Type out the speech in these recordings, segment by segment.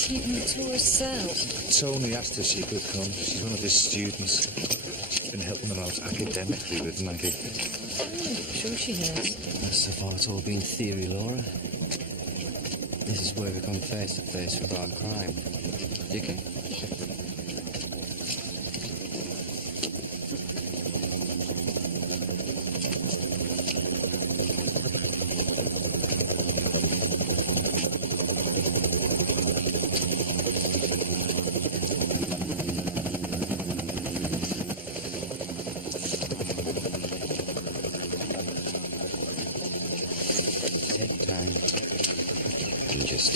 Keeping the tourists out. Tony asked if she could come. She's one of his students. She's been helping them out academically with Maggie. Oh, sure she has. So far it's all been theory, Laura. This is where we come face to face with our crime. You okay?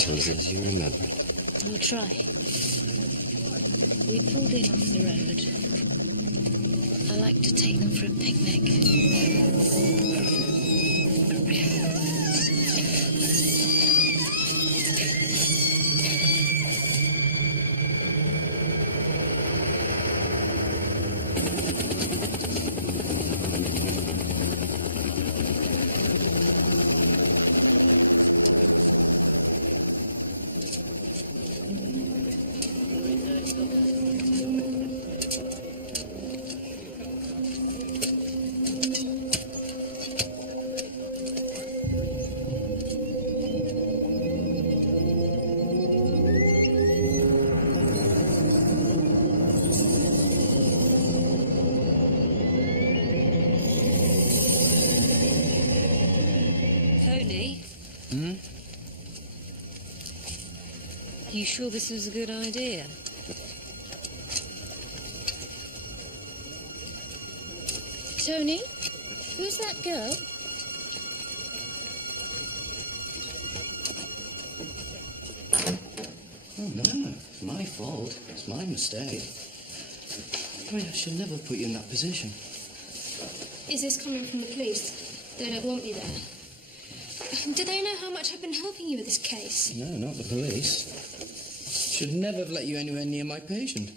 As you remember. I'll try. We pulled in off the road. I like to take them for a picnic. You sure this was a good idea? Tony, who's that girl? Oh, no, it's my fault. It's my mistake. I should never have put you in that position. Is this coming from the police? They don't want me there. Do they know how much I've been helping you with this case? No, not the police. Should never have let you anywhere near my patient.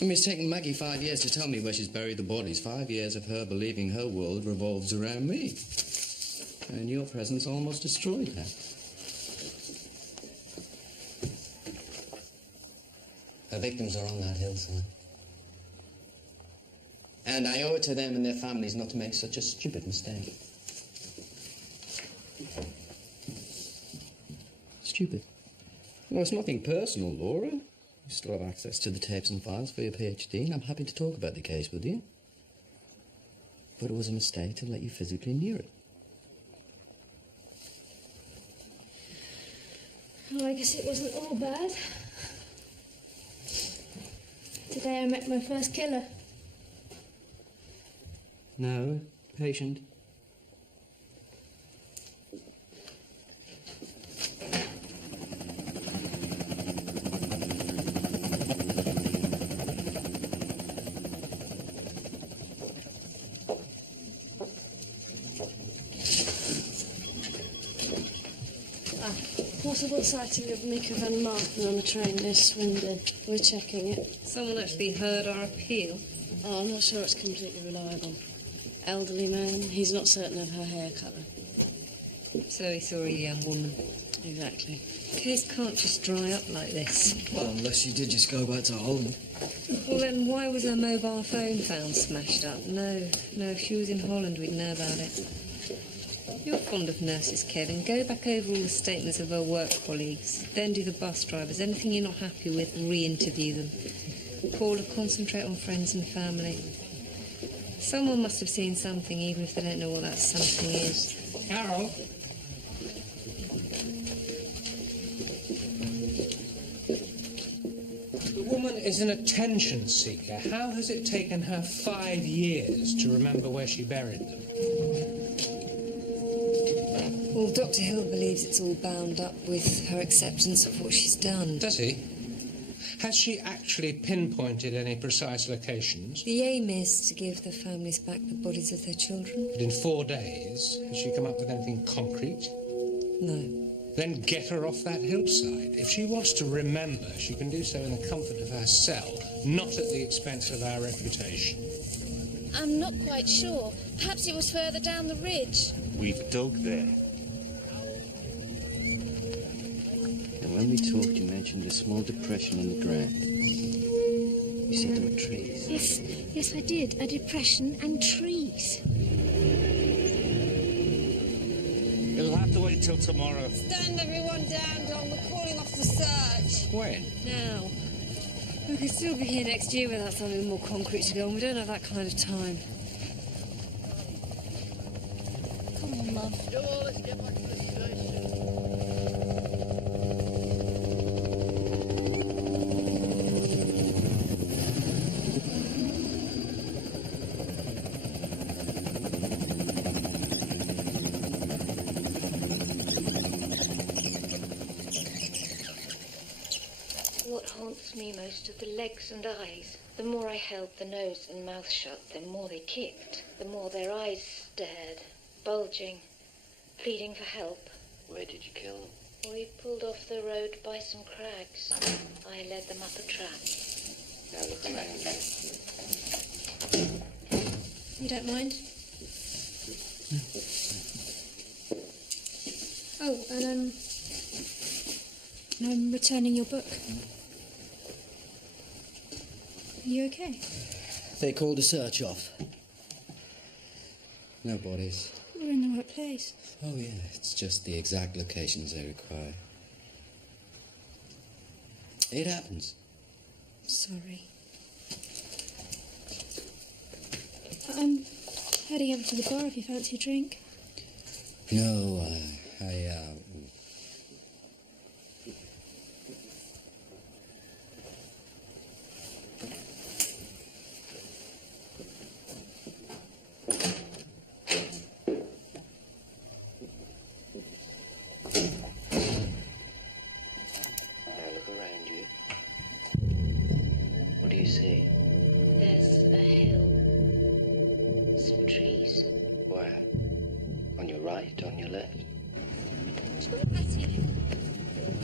I mean, it's taken Maggie 5 years to tell me where she's buried the bodies. 5 years of her believing her world revolves around me. And your presence almost destroyed her. Her victims are on that hillside. And I owe it to them and their families not to make such a stupid mistake. Stupid. No, it's nothing personal, Laura. You still have access to the tapes and files for your PhD, and I'm happy to talk about the case with you. But it was a mistake to let you physically near it. Well, I guess it wasn't all bad. Today I met my first killer. No, patient. Possible sighting of Mika Van Marken on a train near Swindon. We're checking it. Someone actually heard our appeal. Oh, I'm not sure it's completely reliable. Elderly man, he's not certain of her hair colour. So he saw a young woman. Exactly. Case can't just dry up like this. Well, unless she did just go back to Holland. Well, then why was her mobile phone found smashed up? No, if she was in Holland, we'd know about it. You're fond of nurses, Kevin. Go back over all the statements of her work colleagues. Then do the bus drivers. Anything you're not happy with, re-interview them. Paula, concentrate on friends and family. Someone must have seen something, even if they don't know what that something is. Carol? The woman is an attention seeker. How has it taken her 5 years to remember where she buried them? Well, Dr. Hill believes it's all bound up with her acceptance of what she's done. Does he? Has she actually pinpointed any precise locations? The aim is to give the families back the bodies of their children. But in 4 days, has she come up with anything concrete? No. Then get her off that hillside. If she wants to remember, she can do so in the comfort of her cell, not at the expense of our reputation. I'm not quite sure. Perhaps it was further down the ridge. We've dug there. And when we talked, you mentioned a small depression in the ground. You said there were trees. Yes, I did. A depression and trees. It'll have to wait till tomorrow. Stand everyone down, Don. We're calling off the search. When? Now. We could still be here next year without something more concrete to go on. We don't have that kind of time. Come on, Mum. What haunts me most are the legs and eyes. The more I held the nose and mouth shut, the more they kicked. The more their eyes stared, bulging, pleading for help. Where did you kill them? We pulled off the road by some crags. I led them up a trap. Now look around you. You don't mind? Oh, and I'm returning your book. Are you okay? They called a search off. No bodies. We're in the right place. Oh, yeah, it's just the exact locations they require. It happens. Sorry. I'm heading over to the bar if you fancy a drink. No, Now look around you. What do you see? There's a hill, some trees. Where? On your right, on your left? Patty,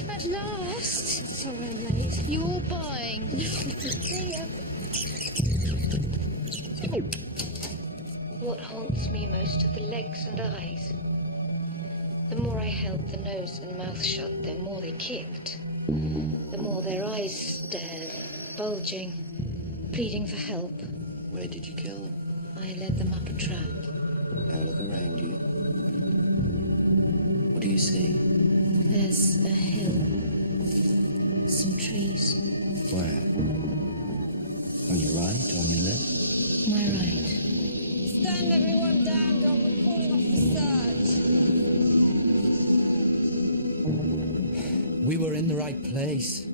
at last. Sorry I'm late. You all buying? See ya. What haunts me most are the legs and eyes. The more I held the nose and mouth shut, the more they kicked. The more their eyes stared, bulging, pleading for help. Where did you kill them? I led them up a trap. Now look around you. What do you see? There's a hill, some trees. Where? On your right, on your left? My right. Stand everyone down, Don. We're calling off the search. We were in the right place.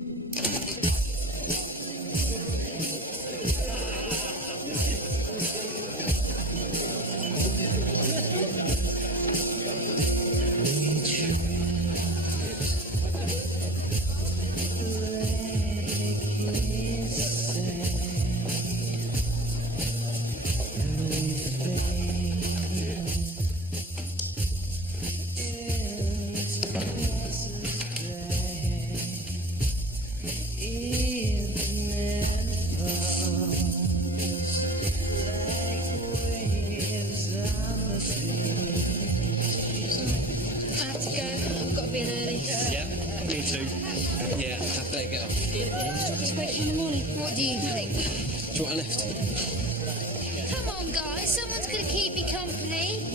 I have to go. I've got to be in early. Yeah, I better go. Just wait in the morning. What do you think? Do you want a lift? Come on, guys. Someone's going to keep me company.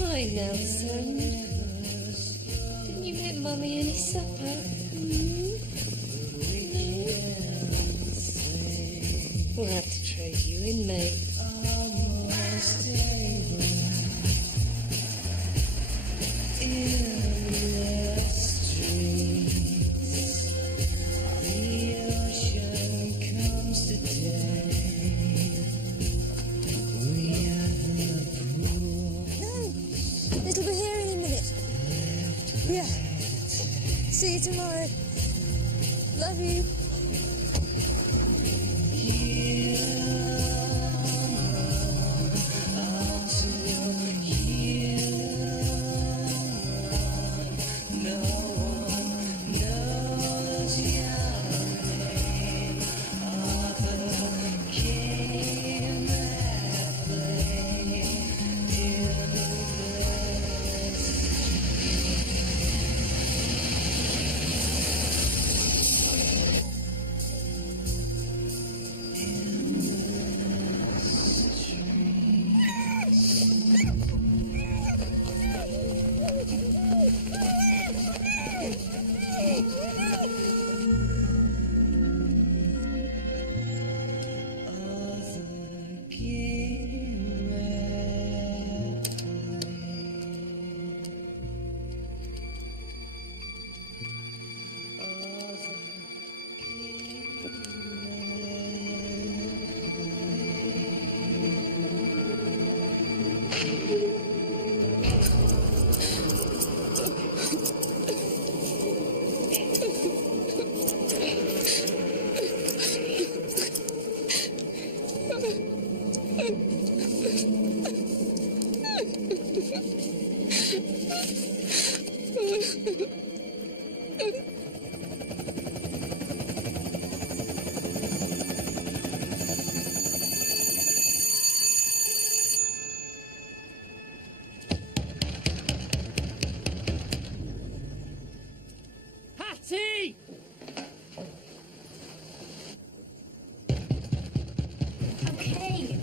Hi, Nelson. Didn't you make Mummy any supper? No? We'll have to trade you in, mate. It'll be here in a minute. Yeah. See you tomorrow. Love you. Hattie! Okay.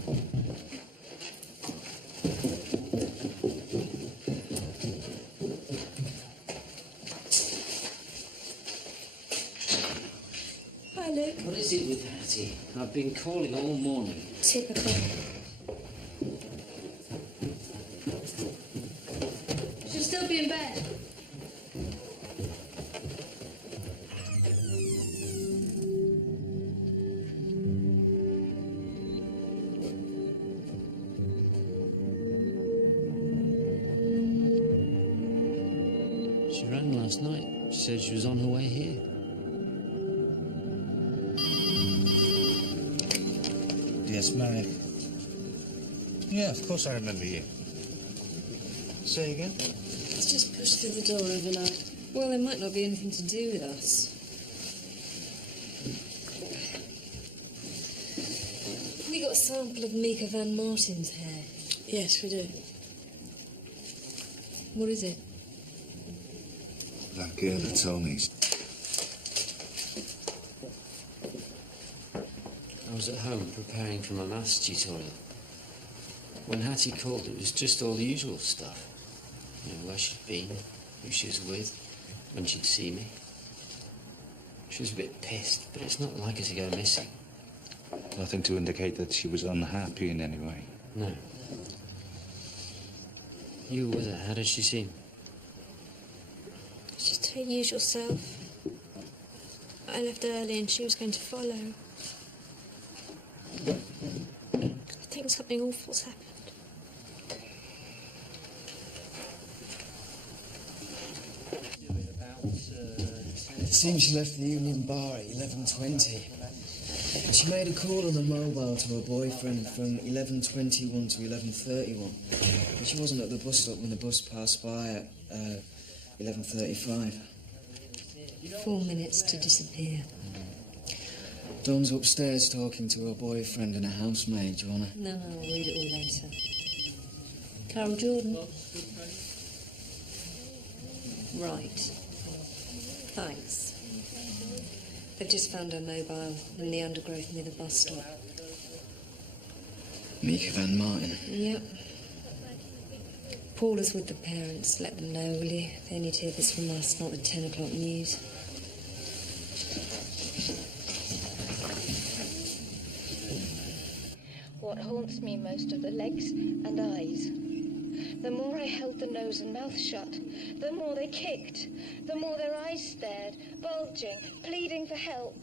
Hi, Luke. What is it with Hattie? I've been calling all morning. Typical. She'll still be in bed. She rang last night. She said she was on her way here. Yes, Marek. Yeah, of course I remember you. Say again? Let's just push through the door overnight. Well, there might not be anything to do with us. We got a sample of Mika Van Martin's hair. Yes, we do. What is it? That girl at Tony's. I was at home preparing for my maths tutorial. When Hattie called, it was just all the usual stuff. You know, where she'd been, who she was with, when she'd see me. She was a bit pissed, but it's not like her to go missing. Nothing to indicate that she was unhappy in any way. No. You were with her. How did she seem? Just her usual self. I left early and she was going to follow. I think something awful's happened. Seems she left the Union Bar at 11:20. And she made a call on the mobile to her boyfriend from 11:21 to 11:31. But she wasn't at the bus stop when the bus passed by at 11:35. 4 minutes to disappear. Dawn's upstairs talking to her boyfriend and a housemaid, Joanna. No, I'll read it all later. Carol Jordan. Right. Thanks. They've just found her mobile in the undergrowth near the bus stop. Mika Van Martin. Yep. Paula's with the parents. Let them know, will you? They need to hear this from us, not the 10 o'clock news. What haunts me most are the legs and eyes. The more I held the nose and mouth shut, the more they kicked, the more their eyes stared, bulging, pleading for help.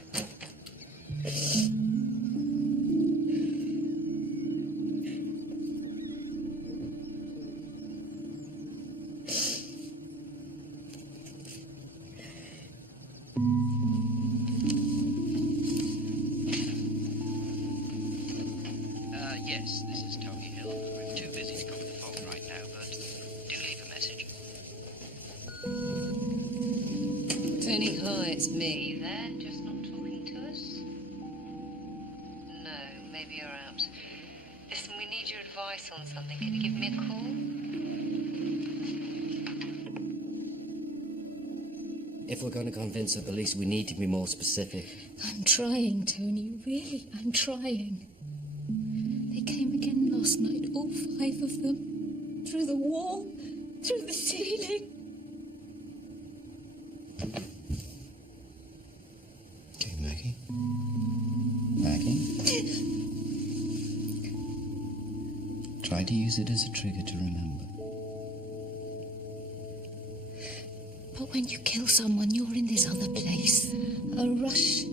Yes, this is Tony Hill. I'm too busy to come to the phone right now, but do leave a message. Tony, hi, it's me. Are you there, just not talking to us? No, maybe you're out. Listen, we need your advice on something. Can you give me a call? If we're going to convince the police, we need to be more specific. I'm trying, Tony, really, I'm trying. They came again last night, all 5 of them. Through the wall, through the ceiling. Okay, Maggie. Maggie? Try to use it as a trigger to remember. But when you kill someone, you're in this other place. A rush,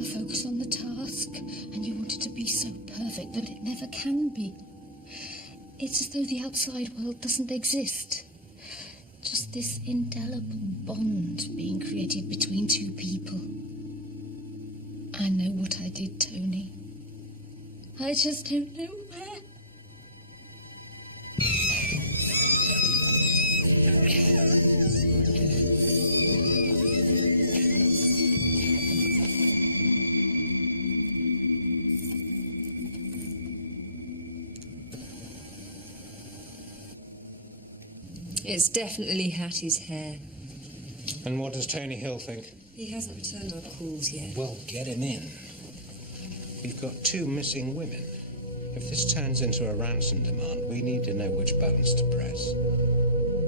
a focus on the task, and you want it to be so perfect that it never can be. It's as though the outside world doesn't exist. Just this indelible bond being created between 2 people. I know what I did, Tony. I just don't know where. It's definitely Hattie's hair. And what does Tony Hill think? He hasn't returned our calls yet. Well, get him in. We've got 2 missing women. If this turns into a ransom demand, we need to know which buttons to press.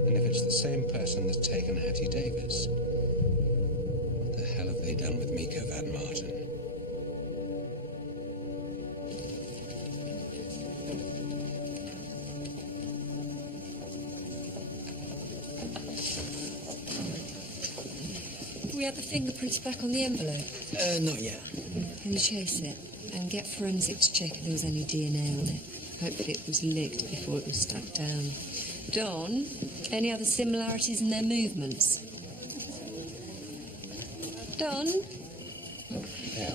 And if it's the same person that's taken Hattie Davis, what the hell have they done with Mika Van Martin? We had the fingerprints back on the envelope. Not yet. Can you chase it? And get forensics to check if there was any DNA on it. Hopefully it was licked before it was stuck down. Don, any other similarities in their movements? Don? Yeah.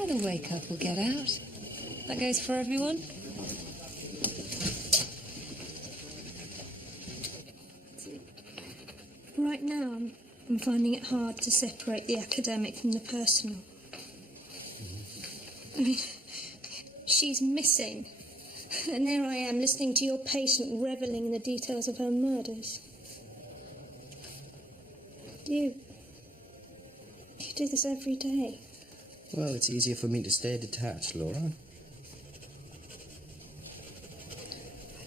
Either wake up or get out. That goes for everyone. Right now, I'm finding it hard to separate the academic from the personal. I mean, she's missing. And there I am, listening to your patient revelling in the details of her murders. You do this every day. Well, it's easier for me to stay detached, Laura.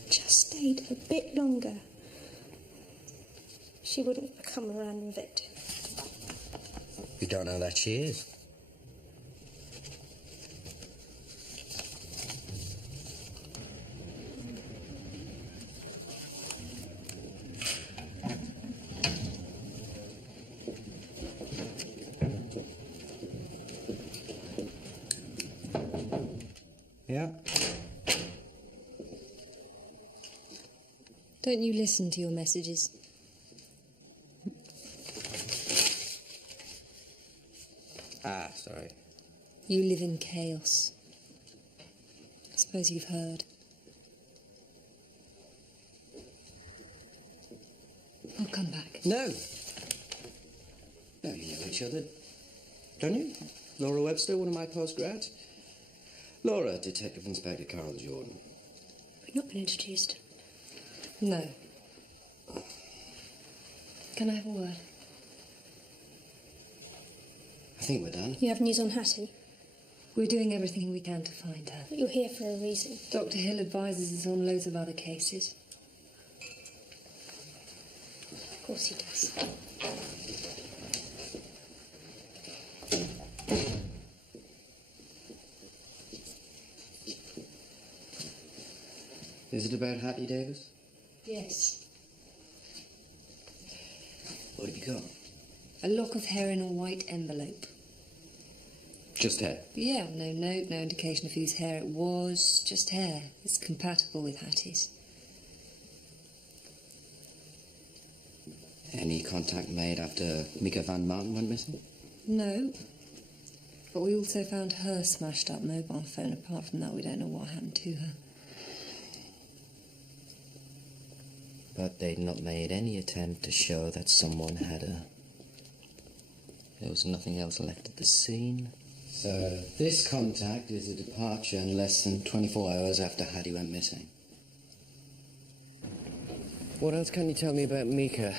Just stayed a bit longer. She wouldn't become a random victim. You don't know that she is. Yeah? Don't you listen to your messages? Ah, sorry. You live in chaos. I suppose you've heard. I'll come back. No. No, you know each other, don't you? Laura Webster, one of my postgrads. Laura, Detective Inspector Carol Jordan. We've not been introduced. No. Can I have a word? I think we're done. You have news on Hattie? We're doing everything we can to find her. But you're here for a reason. Dr. Hill advises us on loads of other cases. Of course he does. Is it about Hattie Davis? Yes. What have you got? A lock of hair in a white envelope. Just hair. Yeah, no note, no indication of whose hair it was. Just hair. It's compatible with Hattie's. Any contact made after Mika Van Martin went missing? No. But we also found her smashed up mobile phone. Apart from that, we don't know what happened to her. But they'd not made any attempt to show that someone had her. There was nothing else left at the scene. So this contact is a departure in less than 24 hours after Hattie went missing. What else can you tell me about Mika?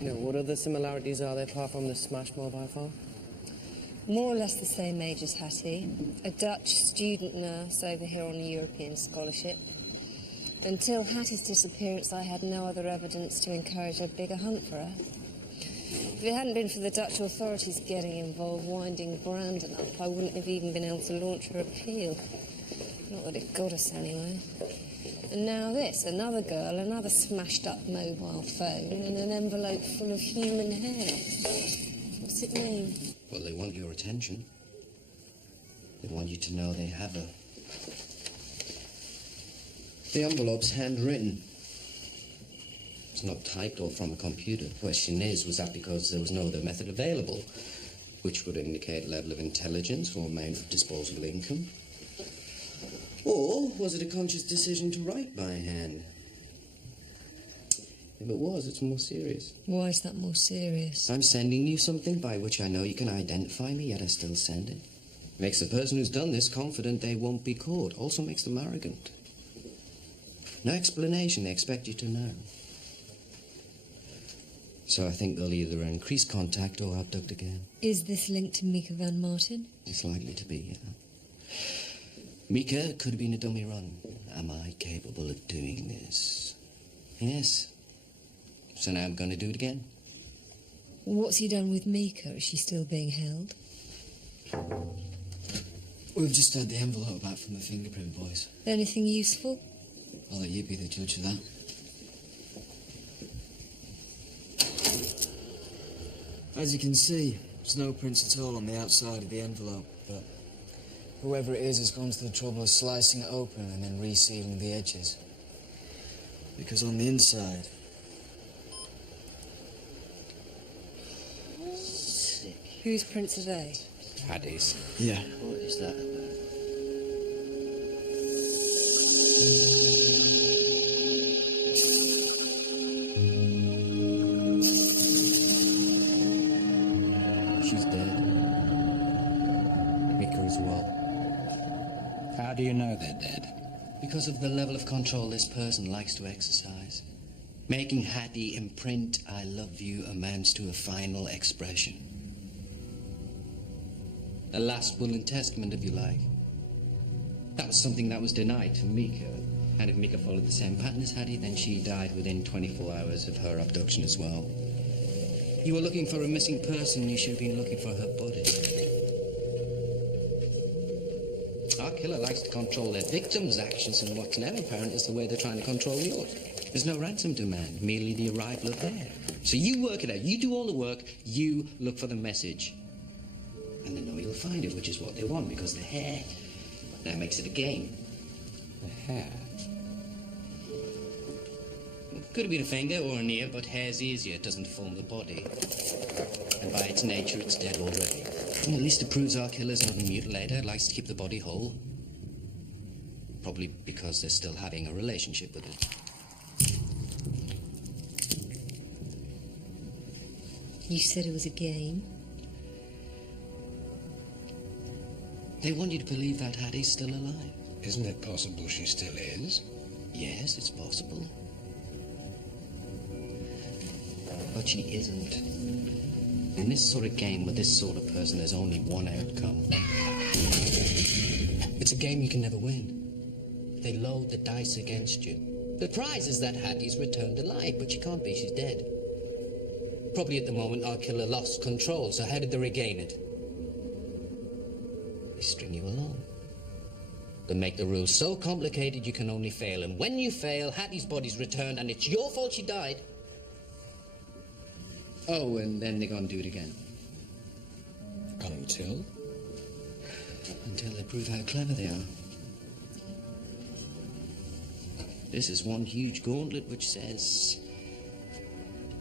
You know, what other similarities are there apart from the smashed mobile phone? More or less the same age as Hattie. A Dutch student nurse over here on a European scholarship. Until Hattie's disappearance, I had no other evidence to encourage a bigger hunt for her. If it hadn't been for the Dutch authorities getting involved, winding Brandon up, I wouldn't have even been able to launch her appeal. Not that it got us anyway. And now this, another girl, another smashed-up mobile phone, and an envelope full of human hair. What's it mean? Well, they want your attention. They want you to know they have her. The envelope's handwritten. It's not typed or from a computer. The question is, was that because there was no other method available, which would indicate level of intelligence or amount of disposable income? Or was it a conscious decision to write by hand? If it was, it's more serious. Why is that more serious? I'm sending you something by which I know you can identify me, yet I still send it. Makes the person who's done this confident they won't be caught. Also makes them arrogant. No explanation, they expect you to know. So I think they'll either increase contact or abduct again. Is this linked to Mika Van Martin? It's likely to be, yeah. Mika could have been a dummy run. Am I capable of doing this? Yes. So now I'm going to do it again. What's he done with Mika? Is she still being held? We've just had the envelope back from the fingerprint boys. Anything useful? I'll let you be the judge of that. As you can see, there's no prints at all on the outside of the envelope, but whoever it is has gone to the trouble of slicing it open and then resealing the edges. Because on the inside... Sick. Whose prints are they? Hattie's. Yeah. What is that about? She's dead. Mika as well. How do you know they're dead? Because of the level of control this person likes to exercise. Making Hattie imprint "I love you" amounts to a final expression. A last will and testament, if you like. That was something that was denied to Mika. And if Mika followed the same pattern as Hattie, then she died within 24 hours of her abduction as well. You were looking for a missing person, you should have been looking for her body. Our killer likes to control their victims' actions, and what's now apparent is the way they're trying to control yours. There's no ransom demand, merely the arrival of hair. So you work it out, you do all the work, you look for the message. And they know you'll find it, which is what they want, because the hair, that makes it a game. The hair? Could have been a finger or an ear, but hair's easier. It doesn't form the body. And by its nature, it's dead already. Well, at least it proves our killer's not a mutilator, likes to keep the body whole. Probably because they're still having a relationship with it. You said it was a game? They want you to believe that Hattie's still alive. Isn't it possible she still is? Yes, it's possible. But she isn't. In this sort of game with this sort of person, there's only one outcome. It's a game you can never win. They load the dice against you. The prize is that Hattie's returned alive, but she can't be, she's dead. Probably at the moment our killer lost control, so how did they regain it? They string you along. They make the rules so complicated you can only fail, and when you fail, Hattie's body's returned, and it's your fault she died. Oh, and then they're gonna do it again. Until? Until they prove how clever they are. This is one huge gauntlet which says,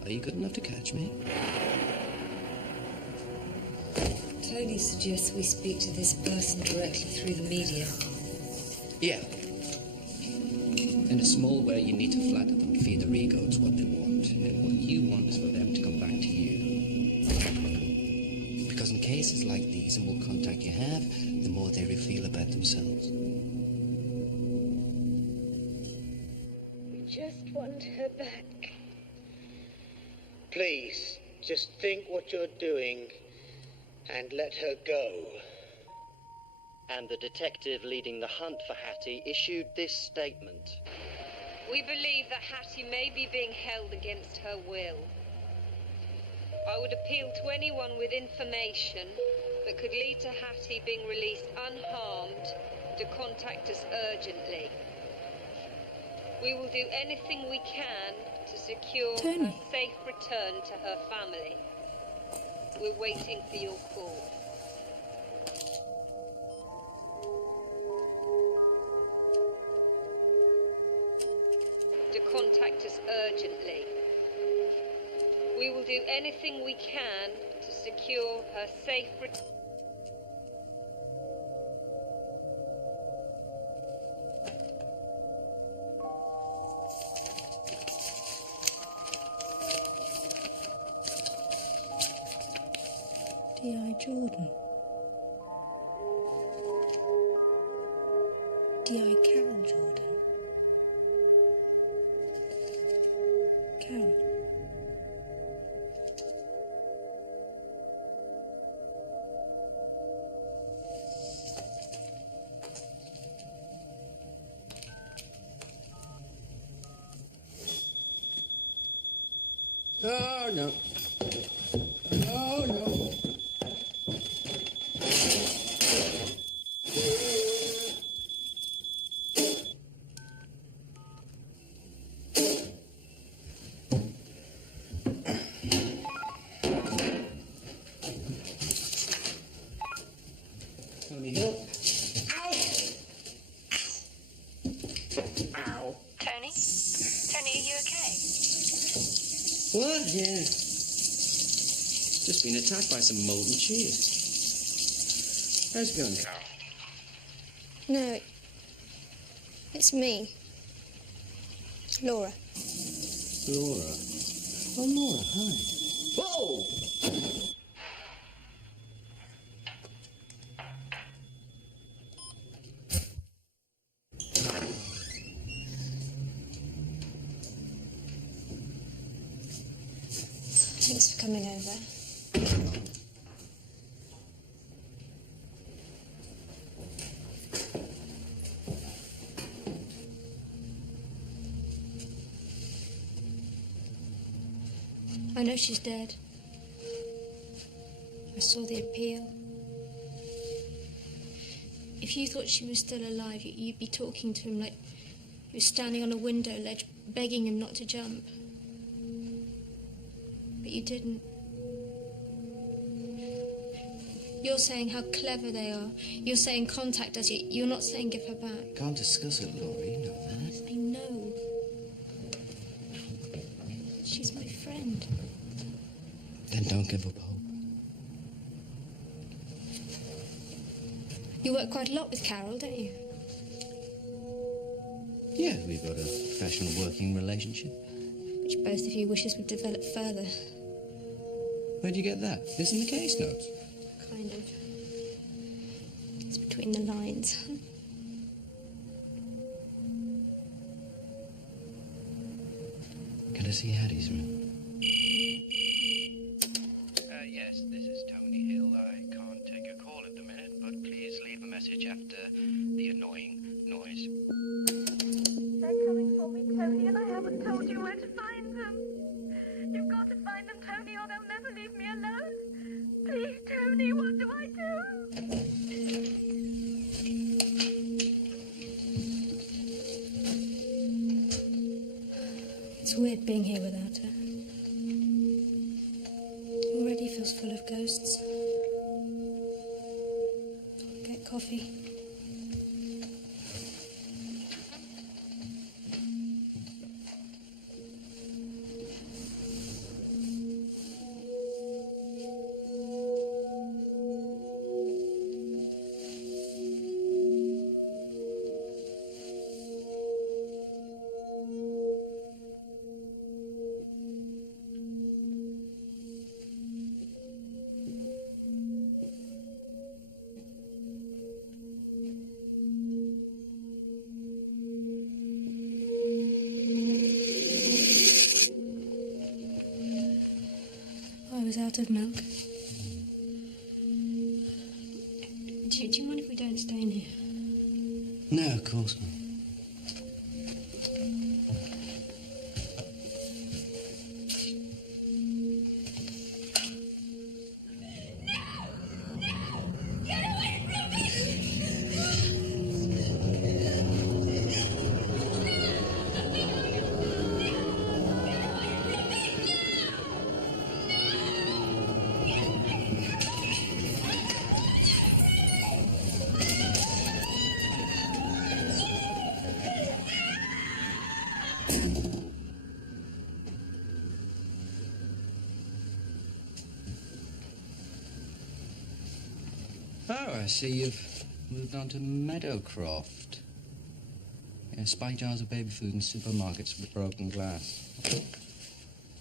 are you good enough to catch me? Tony suggests we speak to this person directly through the media. Yeah. In a small way, you need to flatter them, feed their egos what they want. And what you want is for them to come back to you. Because in cases like these, the more contact you have, the more they reveal about themselves. We just want her back. Please, just think what you're doing and let her go. And the detective leading the hunt for Hattie issued this statement. We believe that Hattie may be being held against her will. I would appeal to anyone with information that could lead to Hattie being released unharmed to contact us urgently. We will do anything we can to secure Tony. a safe return to her family. We're waiting for your call. To contact us urgently. We will do anything we can to secure her safe return. D.I. Jordan. D.I. Carol Jordan. Carol. Oh, no. Oh, no. Tony Hill. Ow! Ow! Tony? Tony, are you okay? What? Yeah. Just been attacked by some molten cheese. How's it going, Carol? No, it's me. Laura. Laura. Oh, Laura, hi. Whoa! Thanks for coming over. I know she's dead. I saw the appeal. If you thought she was still alive, you'd be talking to him like you were standing on a window ledge, begging him not to jump. But you didn't. You're saying how clever they are. You're saying contact us. You're not saying give her back. Can't discuss it, Laura, you know that. I know. She's my friend. Then don't give up hope. You work quite a lot with Carol, don't you? Yeah, we've got a professional working relationship. Which both of you wishes would develop further. Where'd you get that? This in the case notes? Kind of. It's between the lines. Can I see Hattie's room? Yes, this is Tony Hill. I can't take a call at the minute, but please leave a message after the annoying noise. They're coming for me, Tony, and I haven't told you where to find them. You've got to find them, Tony, or they'll never leave me alone. Please, Tony, what do I do? It's weird being here without her. Already feels full of ghosts. Get coffee. I was out of milk. Do you mind if we don't stay in here? No, of course not. Oh, I see you've moved on to Meadowcroft. Yeah, spy jars of baby food in supermarkets with broken glass.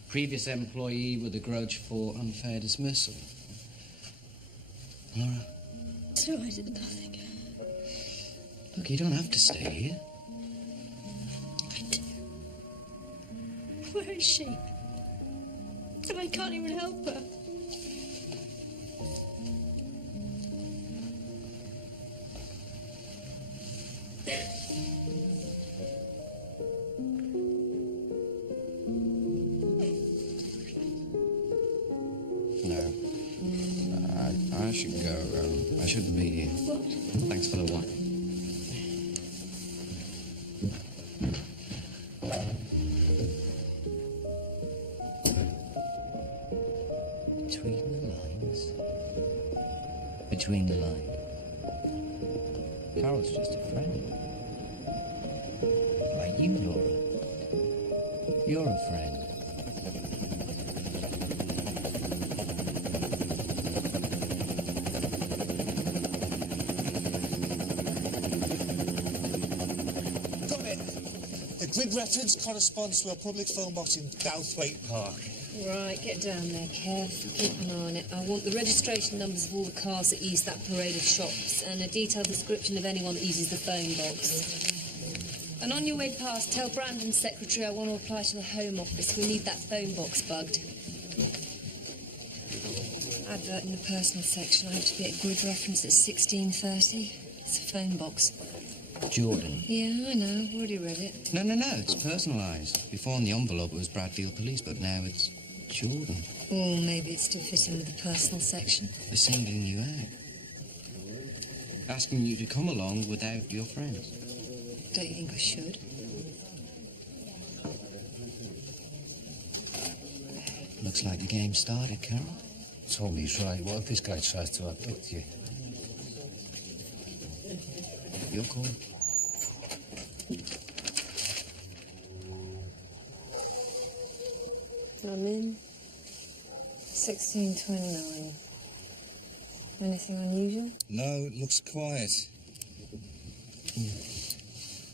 Previous employee with a grudge for unfair dismissal. Laura? So I did nothing. Look, you don't have to stay here. I do. Where is she? And I can't even help her. No. I should go. I shouldn't be here. What? Thanks for the wine. Between the lines. Between the lines. Carol's just a friend. Like you, Laura. You're a friend. Grid reference corresponds to a public phone box in Douthwaite Park. Right, get down there, Kev. Keep an eye on it. I want the registration numbers of all the cars that use that parade of shops and a detailed description of anyone that uses the phone box. And on your way past, tell Brandon's secretary I want to apply to the Home Office. We need that phone box bugged. Advert in the personal section. I have to be at grid reference at 16:30. It's a phone box. Jordan. Yeah, I know. I've already read it. No, it's personalised. Before on the envelope it was Bradfield Police, but now it's Jordan. Or maybe it's to fit in with the personal section. They're singling you out. Asking you to come along without your friends. Don't you think I should? Looks like the game started, Carol. Tony's right. What if this guy tries to abduct you? Your call. I'm in. 16:29. Anything unusual? No, it looks quiet.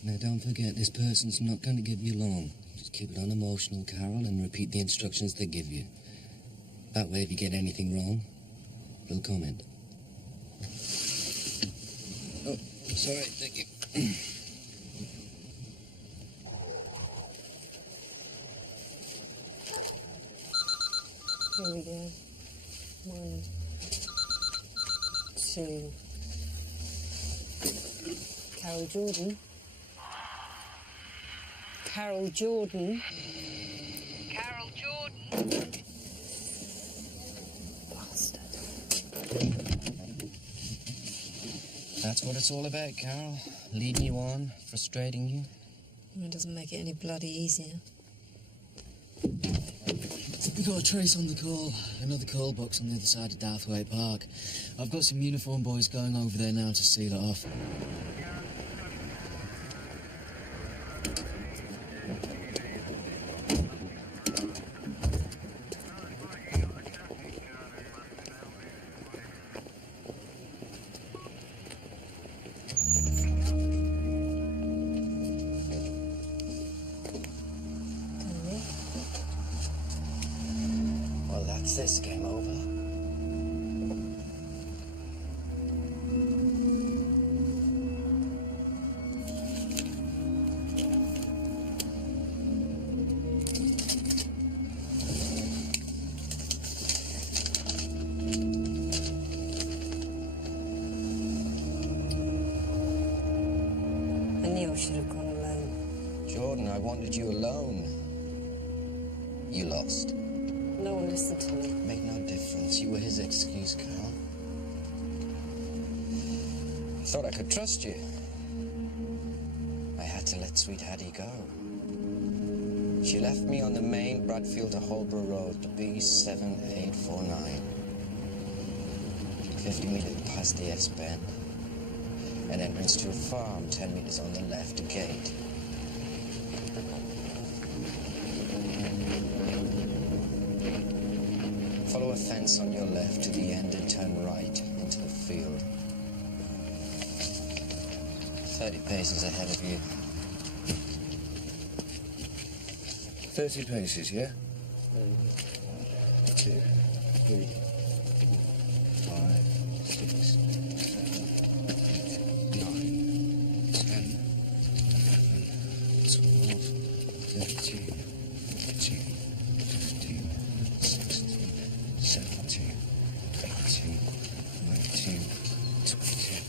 Now, don't forget, this person's not going to give you long. Just keep it unemotional, Carol, and repeat the instructions they give you. That way, if you get anything wrong, they'll comment. Oh, sorry, thank you. Here we go. 1, 2. Carol Jordan. Carol Jordan. Carol Jordan. Bastard. That's what it's all about, Carol. Leading you on, frustrating you. It doesn't make it any bloody easier. We got a trace on the call. Another call box on the other side of Darthwaite Park. I've got some uniform boys going over there now to seal it off. Well, that's this game over. I knew I should have gone alone. Jordan, I wanted you alone. You lost. No one listened to me. Made no difference. You were his excuse, Carol. I thought I could trust you. I had to let sweet Hattie go. She left me on the main Bradfield to Holborough Road, the B7849. 50 metres past the S-bend. An entrance to a farm, 10 metres on the left, a gate. Follow a fence on your left to the end and turn right into the field. 30 paces ahead of you. 30 paces, yeah? 2, 3, 5, 6, 7, 8, 9, 10, 11, 12, 13, 14, 15, 16, 17, 18, 19, 20,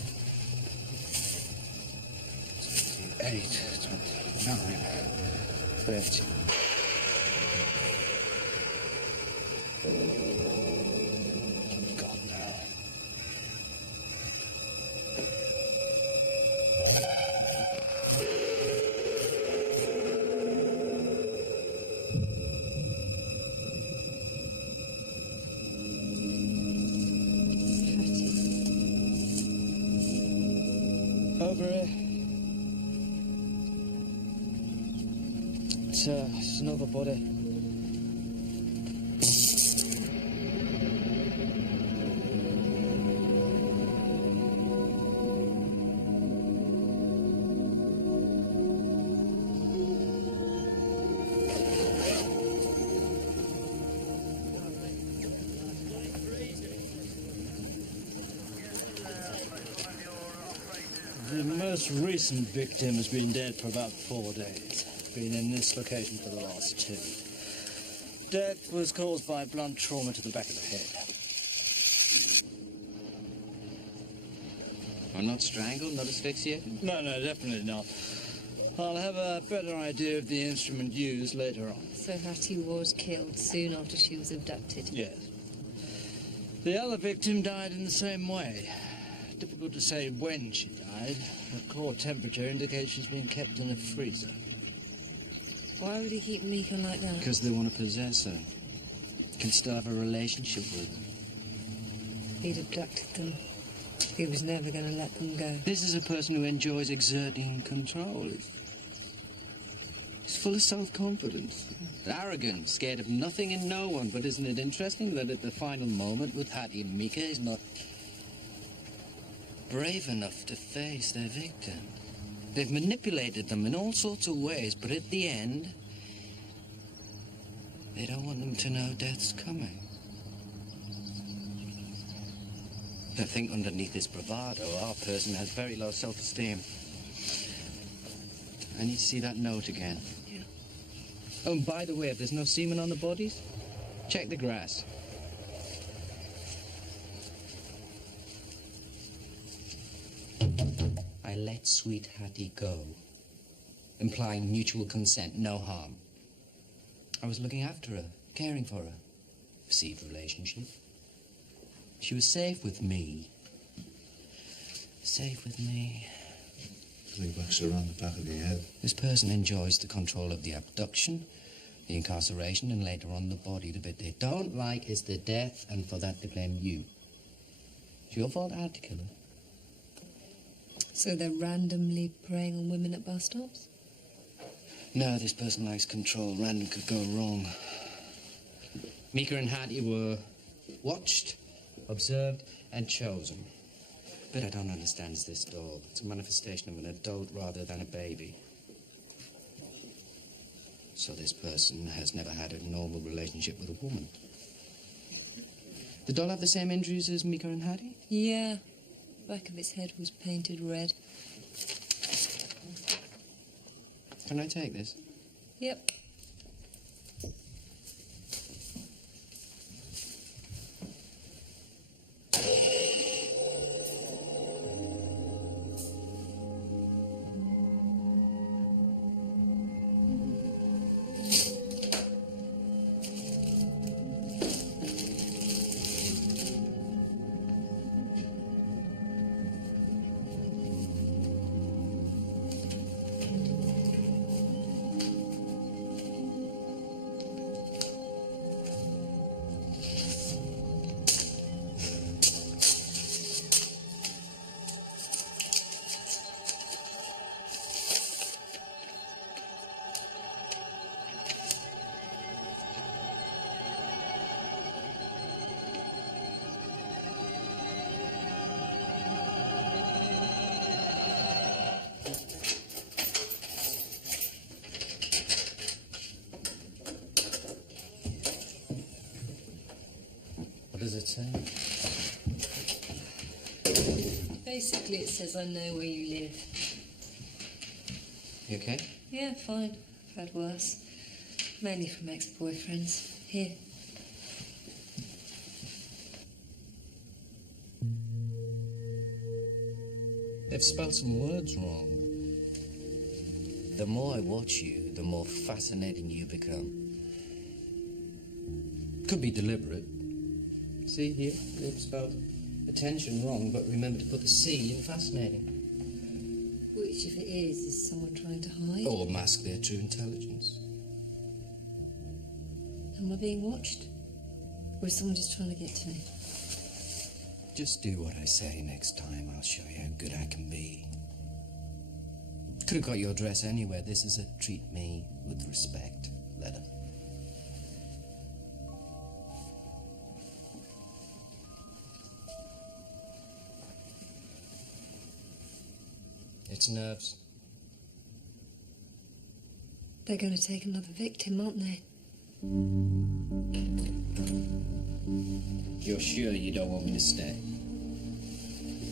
28, 29, 30. God, no. Over here. It's another body. The most recent victim has been dead for about 4 days. Been in this location for the last 2. Death was caused by blunt trauma to the back of the head. Or not strangled, not asphyxiated? No, definitely not. I'll have a better idea of the instrument used later on. So Hattie was killed soon after she was abducted. Yes. The other victim died in the same way. Difficult to say when she died. Her core temperature indicates she's been kept in a freezer. Why would he keep Mika like that? Because they want to possess her. Can still have a relationship with her. He'd abducted them. He was never going to let them go. This is a person who enjoys exerting control. He's full of self-confidence. Arrogant, scared of nothing and no one. But isn't it interesting that at the final moment with Hattie and Mika, he's not brave enough to face their victim. They've manipulated them in all sorts of ways, but at the end, they don't want them to know death's coming. I think underneath this bravado, our person has very low self-esteem. I need to see that note again. Yeah. Oh, and by the way, if there's no semen on the bodies, check the grass. I let sweet Hattie go, implying mutual consent, no harm. I was looking after her, caring for her. Perceived relationship. She was safe with me. Safe with me. He whacks her around the back of the head. This person enjoys the control of the abduction, the incarceration, and later on the body. The bit they don't like is the death, and for that they blame you. It's your fault I had to kill her. So they're randomly preying on women at bus stops? No, this person likes control. Random could go wrong. Mika and Hattie were watched, observed, and chosen. But I don't understand is this doll. It's a manifestation of an adult rather than a baby. So this person has never had a normal relationship with a woman. The doll have the same injuries as Mika and Hattie? Yeah. Back of its head was painted red. Can I take this? Yep. What does it say? Basically, it says I know where you live. You okay? Yeah, fine. I've had worse. Mainly from ex-boyfriends. Here. They've spelled some words wrong. The more I watch you, the more fascinating you become. Could be deliberate. See here, they've spelled attention wrong, but remember to put the C in fascinating. Which, if it is someone trying to hide? Or mask their true intelligence. Am I being watched? Or is someone just trying to get to me? Just do what I say next time. I'll show you how good I can be. Could have got your address anywhere. This is a treat me with respect letter. It's nerves. They're going to take another victim, aren't they? You're sure you don't want me to stay?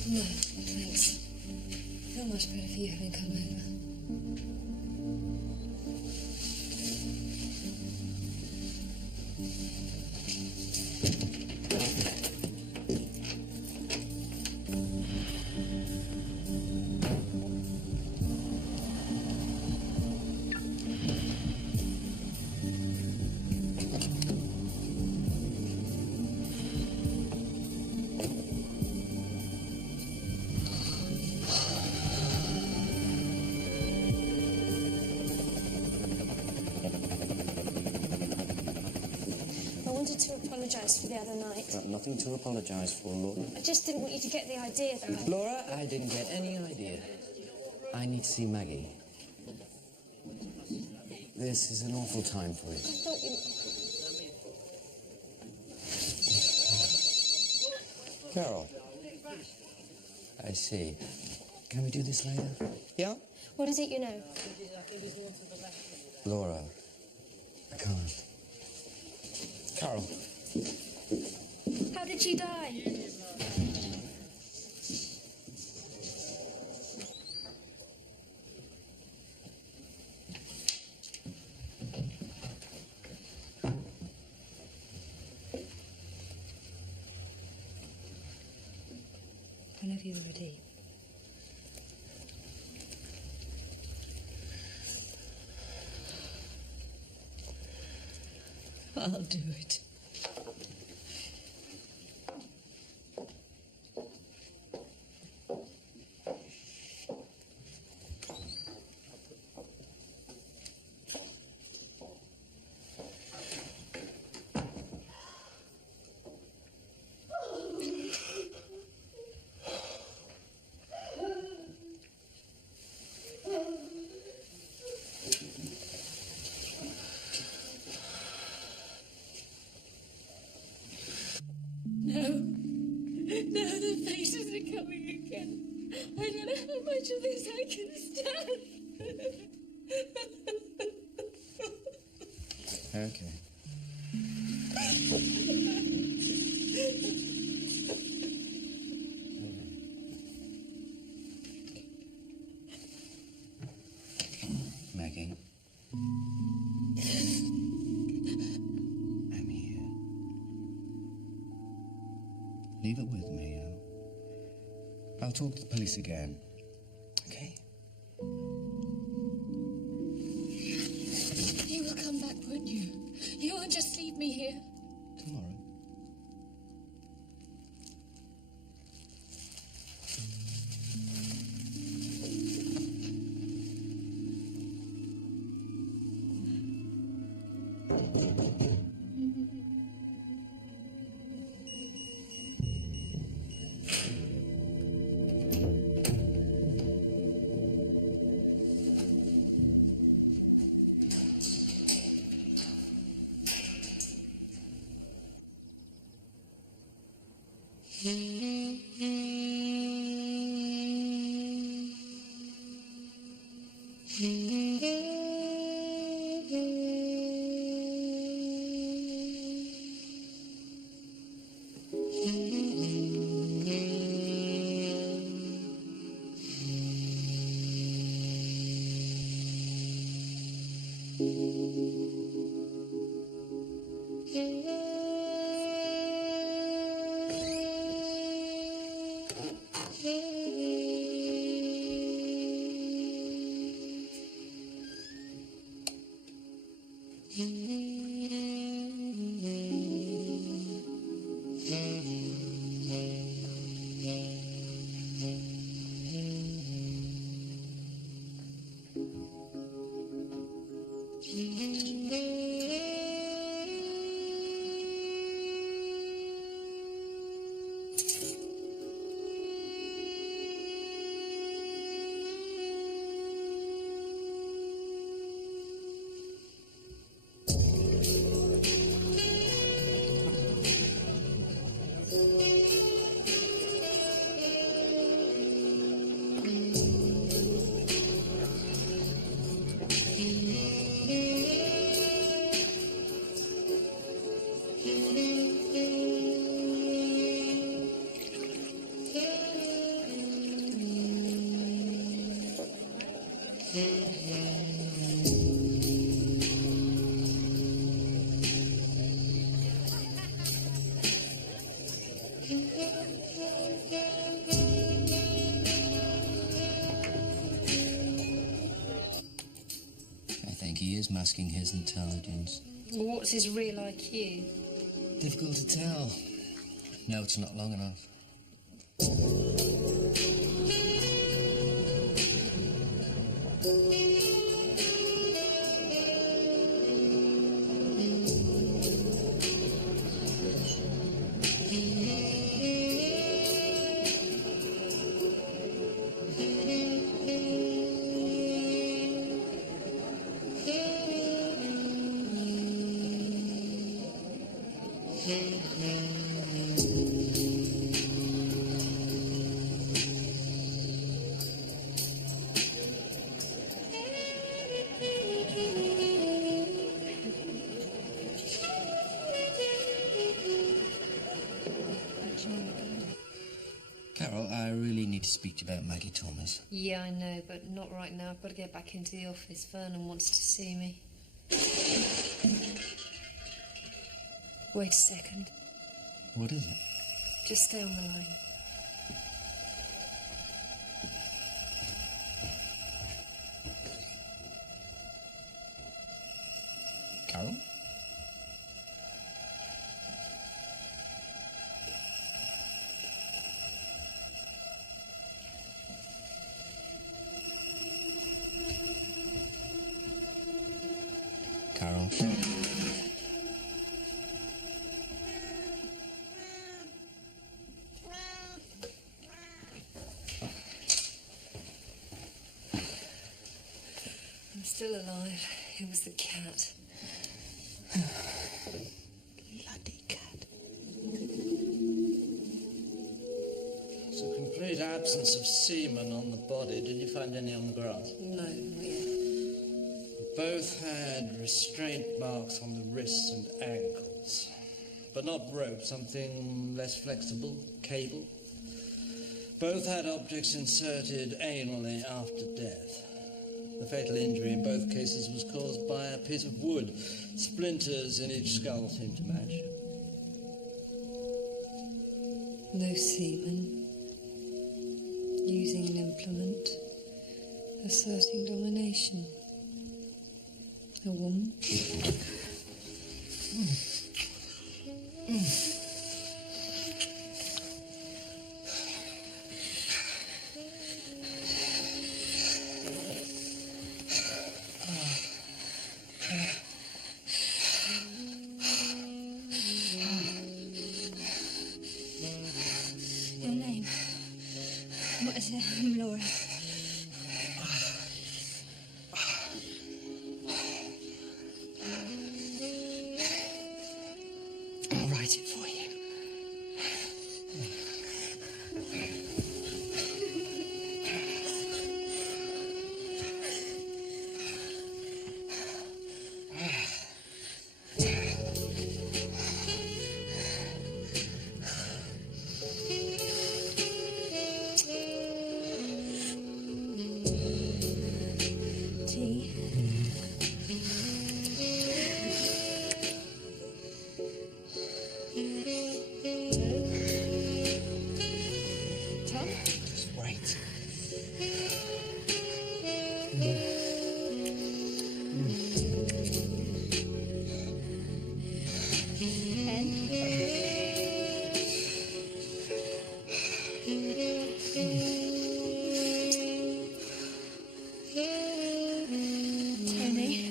No, thanks. I feel much better for you having come over. To apologise for the other night. Got nothing to apologise for, Laura. I just didn't want you to get the idea that Laura, I didn't get any idea. I need to see Maggie. This is an awful time for you. I thought you... Carol. I see. Can we do this later? Yeah? What is it you know? Laura. I can't. Carol. How did she die? Whenever you're ready. I'll do it. No, the faces are coming again. I don't know how much of this I can stand. Okay. Maggie. I'm here. Leave it with me. I'll talk to the police again. Okay? You will come back, won't you? You won't just leave me here. Tomorrow. I think he is masking his intelligence. What's his real IQ? Difficult to tell. No, it's not long enough. I really need to speak to you about Maggie Thomas. Yeah, I know, but not right now. I've got to get back into the office. Vernon wants to see me. Wait a second. What is it? Just stay on the line. Carol? Carol? I'm still alive. It was the cat. Bloody cat. There's a complete absence of semen on the body. Did you find any on the grass? No, not yet. Both had restraint marks on the wrists and ankles. But not rope, something less flexible, cable. Both had objects inserted anally after death. The fatal injury in both cases was caused by a piece of wood. Splinters in each skull seemed to match. No semen. Using an implement. Asserting domination. A woman. Your name? What is it? I'm Laura. I'll write it for you. Tea. Tom? Just wait. Tony?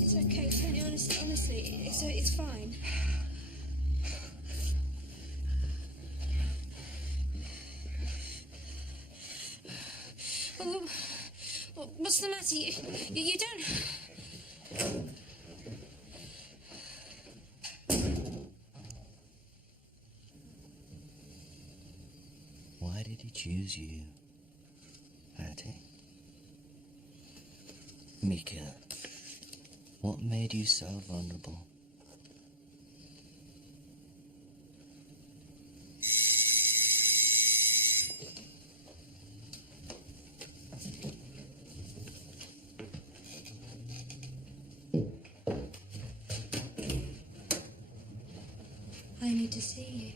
It's okay, Tony, honestly, it's fine. What's the matter? You don't... Why did he choose you, Hattie? Mika, what made you so vulnerable? I need to see you.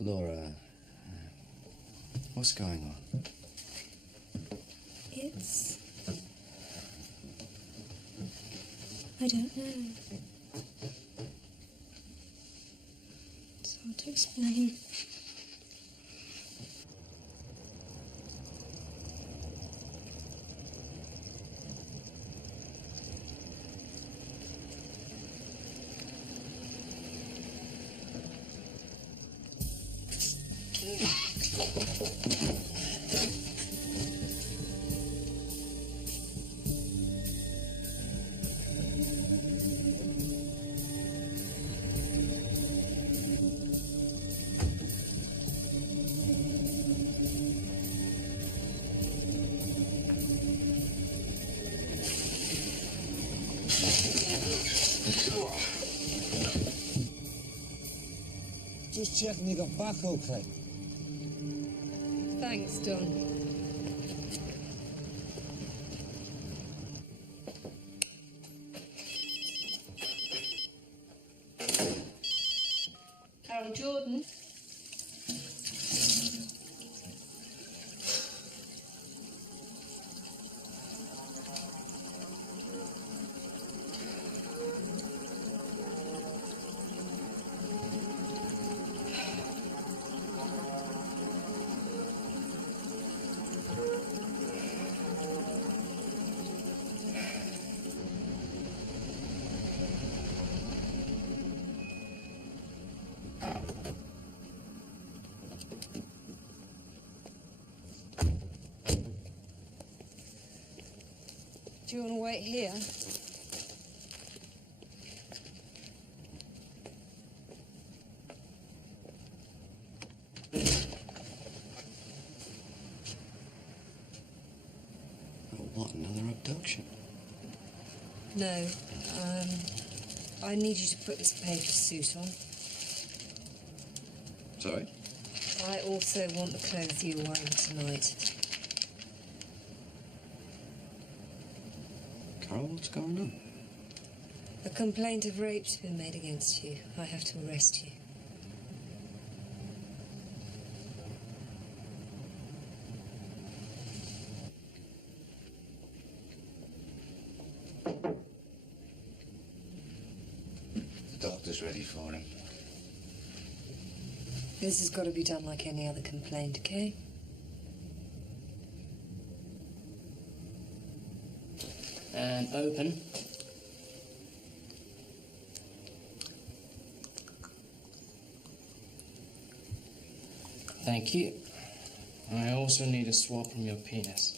Laura, what's going on? it's... I don't know. It's hard to explain. Just checking you got back okay. Thanks, Don. Carol Jordan. Do you want to wait here? Oh, what, another abduction? No. I need you to put this paper suit on. Sorry? I also want the clothes you're wearing tonight. Carol, what's going on? A complaint of rape's been made against you. I have to arrest you. The doctor's ready for him. This has got to be done like any other complaint, okay? And open. Thank you. I also need a swab from your penis.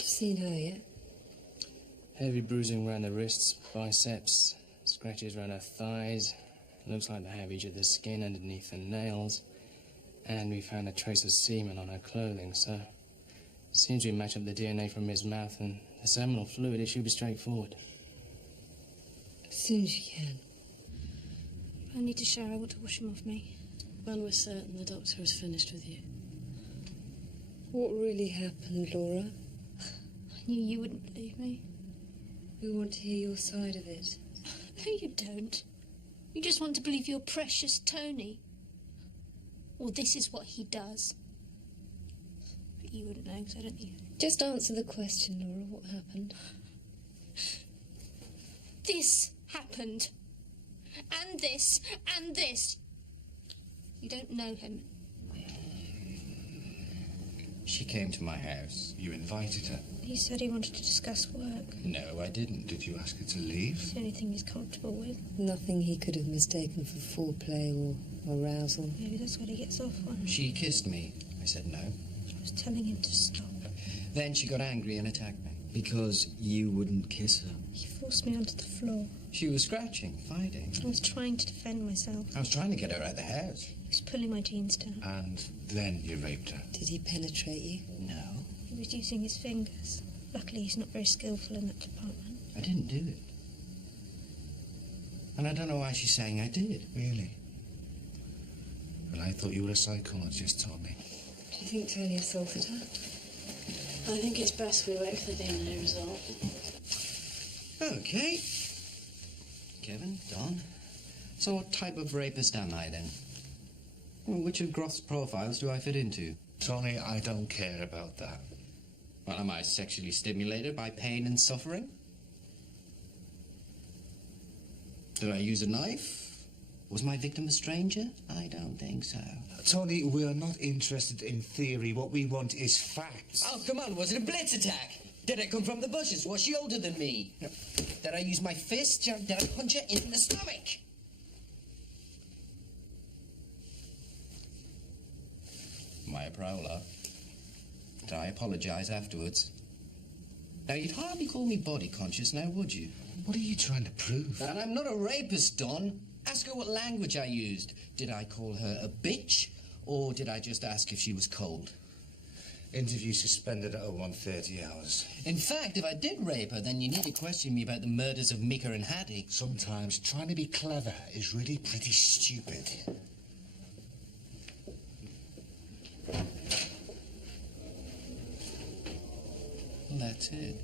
Seen her yet? Heavy bruising around the wrists, biceps, scratches around her thighs. Looks like they have each of the skin underneath the nails. And we found a trace of semen on her clothing, so... Seems we match up the DNA from his mouth and the seminal fluid. It should be straightforward. As soon as you can. I need to shower. I want to wash him off me. When we're certain the doctor has finished with you. What really happened, Laura? I knew you wouldn't believe me. We want to hear your side of it. No, you don't. You just want to believe your precious Tony. Well, this is what he does. But you wouldn't know, so don't you? Just answer the question, Laura. What happened? This happened. And this, and this. You don't know him. She came to my house. You invited her. He said he wanted to discuss work. No, I didn't. Did you ask her to leave? It's the only thing he's comfortable with. Nothing he could have mistaken for foreplay or arousal. Maybe that's what he gets off on. She kissed me. I said no. I was telling him to stop. Then she got angry and attacked me. Because you wouldn't kiss her. He forced me onto the floor. She was scratching, fighting. I was trying to defend myself. I was trying to get her out of the house. He was pulling my jeans down. And then you raped her. Did he penetrate you? No. He was using his fingers. Luckily, he's not very skillful in that department. I didn't do it. And I don't know why she's saying I did. Really? Well, I thought you were a psychologist, Tommy. Do you think Tony assaulted her? I think it's best we wait for the DNA result. Okay. Kevin, Don. So what type of rapist am I, then? Well, which of Groth's profiles do I fit into? Tony, I don't care about that. Well, am I sexually stimulated by pain and suffering? Did I use a knife? Was my victim a stranger? I don't think so. Tony, we are not interested in theory. What we want is facts. Oh, come on. Was it a blitz attack? Did I come from the bushes? Was she older than me? Did I use my fist? Did I punch her in the stomach? Am I a prowler? Did I apologize afterwards? Now, you'd hardly call me body conscious now, would you? What are you trying to prove? That I'm not a rapist, Don. Ask her what language I used. Did I call her a bitch, or did I just ask if she was cold? Interview suspended at 01:30 hours. In fact, if I did rape her, then you need to question me about the murders of Mika and Hattie. Sometimes trying to be clever is really pretty stupid. Well, that's it.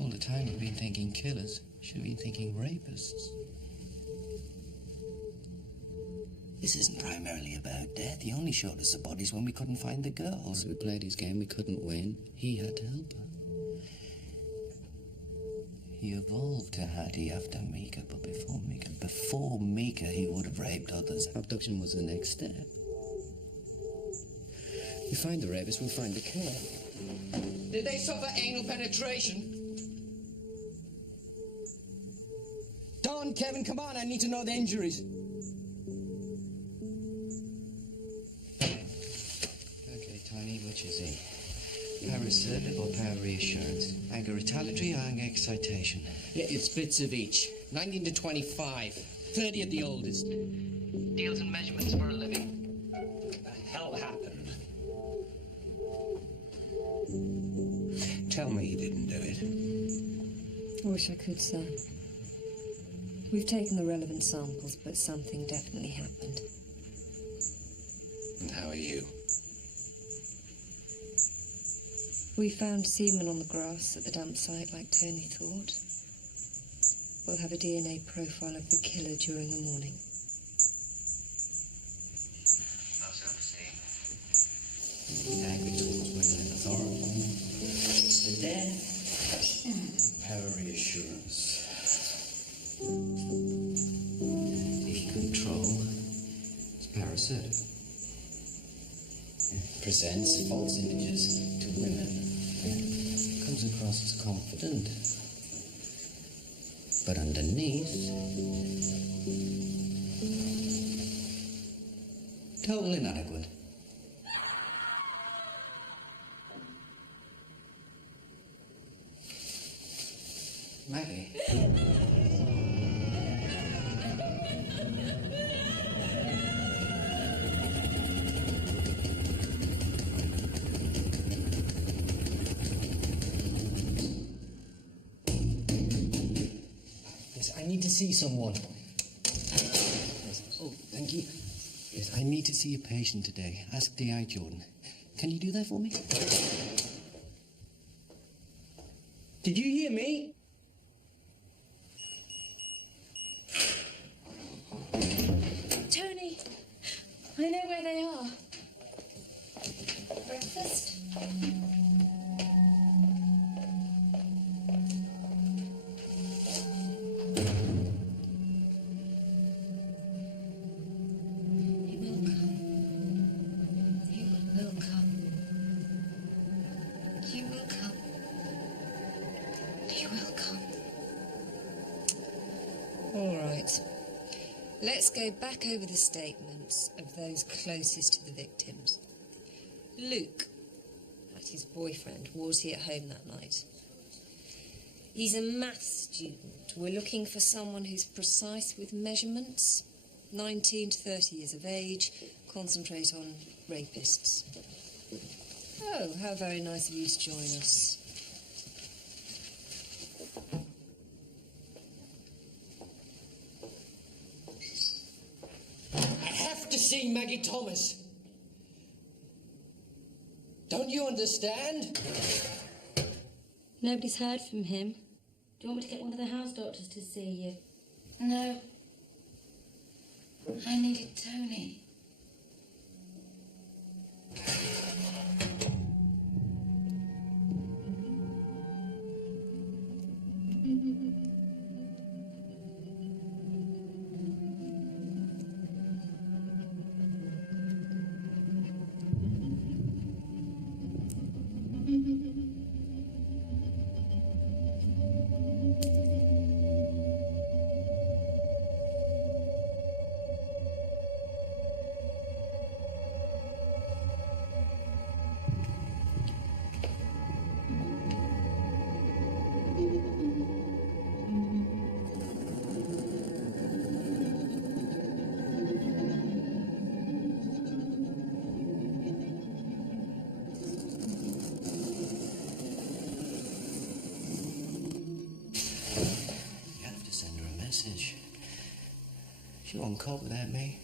All the time I've been thinking killers. Should have been thinking rapists. This isn't primarily about death. He only showed us the bodies when we couldn't find the girls. We played his game, we couldn't win. He had to help her. He evolved to Hattie after Mika, but before Mika, he would have raped others. Abduction was the next step. We find the rapist, we'll find the killer. Did they suffer anal penetration? Don, Kevin, come on, I need to know the injuries. Okay, Tony, which is he? Paraassertive or power reassurance? Anger retaliatory or anger excitation? Yeah, it's bits of each. 19 to 25. 30 at the oldest. Deals in measurements for a living. What the hell happened? Tell me you didn't do it. I wish I could, sir. We've taken the relevant samples, but something definitely happened. And how are you? We found semen on the grass at the dump site, like Tony thought. We'll have a DNA profile of the killer during the morning. Angry towards women in authority. The death. Power reassurance. Control. It's paraassertive. Presents false images to women. Comes across as confident. But underneath, total inadequate. Maggie. Yes, I need to see someone. Yes. Oh, thank you. Yes, I need to see a patient today. Ask D.I. Jordan. Can you do that for me? Did you hear me? Tony, I know where they are. Breakfast? He will come. He will come. He will come. Let's go back over the statements of those closest to the victims. Luke, Hattie's boyfriend, was he at home that night? He's a maths student. We're looking for someone who's precise with measurements, 19 to 30 years of age, concentrate on rapists. Oh, how very nice of you to join us. I have to see Maggie Thomas. Don't you understand? Nobody's heard from him. Do you want me to get one of the house doctors to see you? No. I needed Tony. She won't cope without me.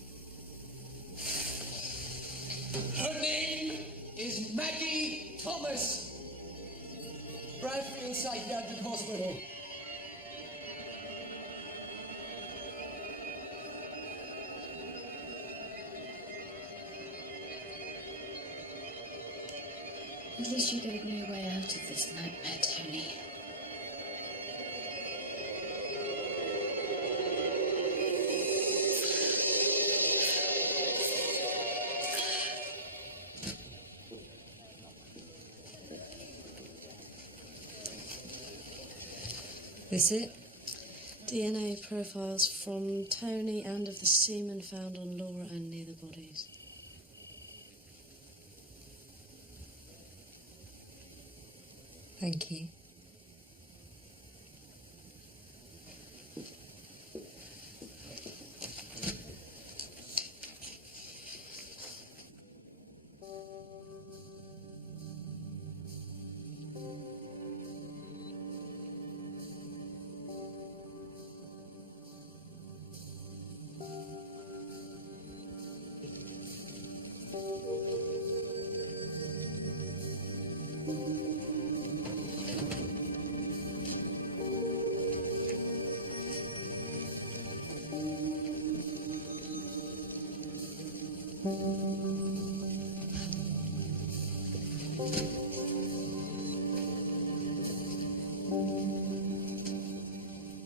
Her name is Maggie Thomas. Bradfield Psychiatric Hospital. At least you gave me a way out of this nightmare, Tony. This it? DNA profiles from Tony and of the semen found on Laura and near the bodies. Thank you.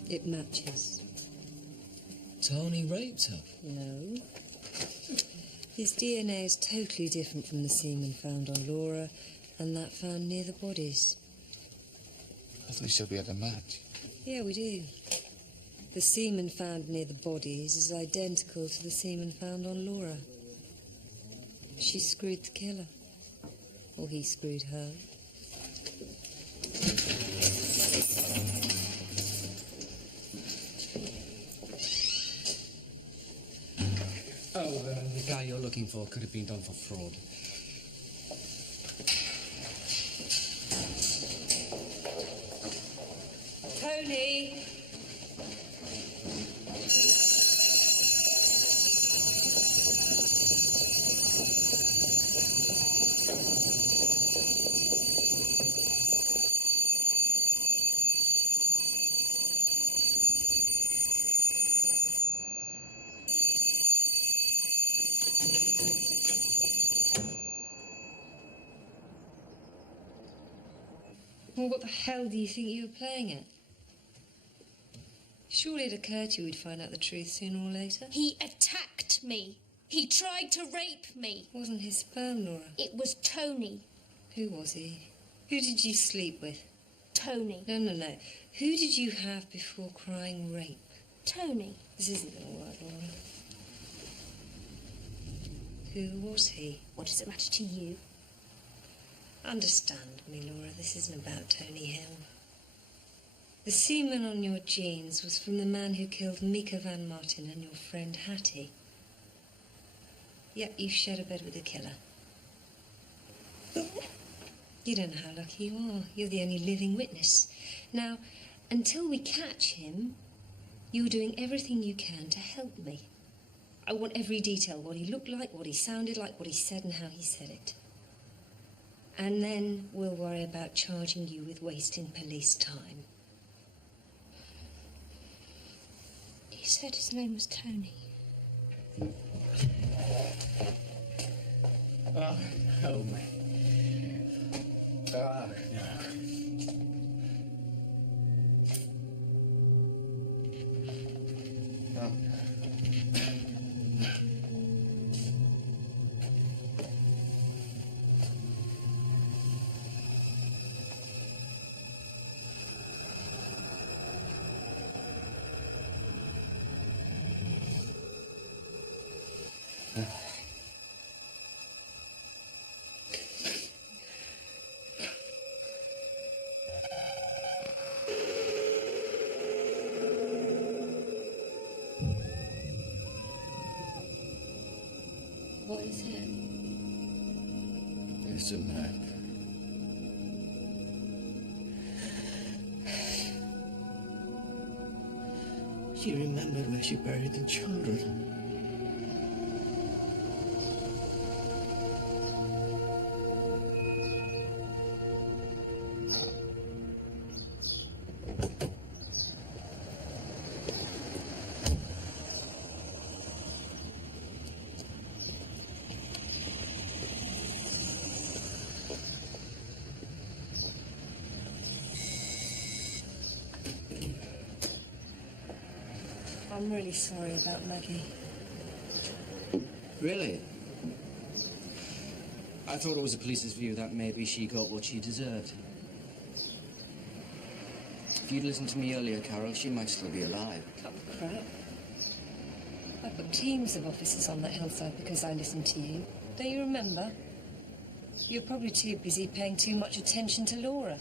It matches. Tony raped her? No. His DNA is totally different from the semen found on Laura and that found near the bodies. At least we had a match. Yeah, we do. The semen found near the bodies is identical to the semen found on Laura. She screwed the killer. Or he screwed her. Oh, the guy you're looking for could have been done for fraud. Tony! Well, what the hell do you think you were playing at? Surely it occurred to you we'd find out the truth sooner or later. He attacked me. He tried to rape me. Wasn't his sperm, Laura? It was Tony. Who was he? Who did you sleep with? Tony. No. Who did you have before crying rape? Tony. This isn't going to work, Laura. Who was he? What does it matter to you? Understand me, Laura, this isn't about Tony Hill. The semen on your jeans was from the man who killed Mika Van Martin and your friend Hattie. Yet you shared a bed with the killer. You don't know how lucky you are. You're the only living witness. Now, until we catch him, you're doing everything you can to help me. I want every detail, what he looked like, what he sounded like, what he said and how he said it. And then we'll worry about charging you with wasting police time. He said his name was Tony. Oh, help me. Oh, no. Oh. What is it? It's a map. She remembered where she buried the children. I'm really sorry about Maggie. Really? I thought it was the police's view that maybe she got what she deserved. If you'd listened to me earlier, Carol, she might still be alive. Cut the crap. I put teams of officers on that hillside because I listened to you. Don't you remember? You're probably too busy paying too much attention to Laura.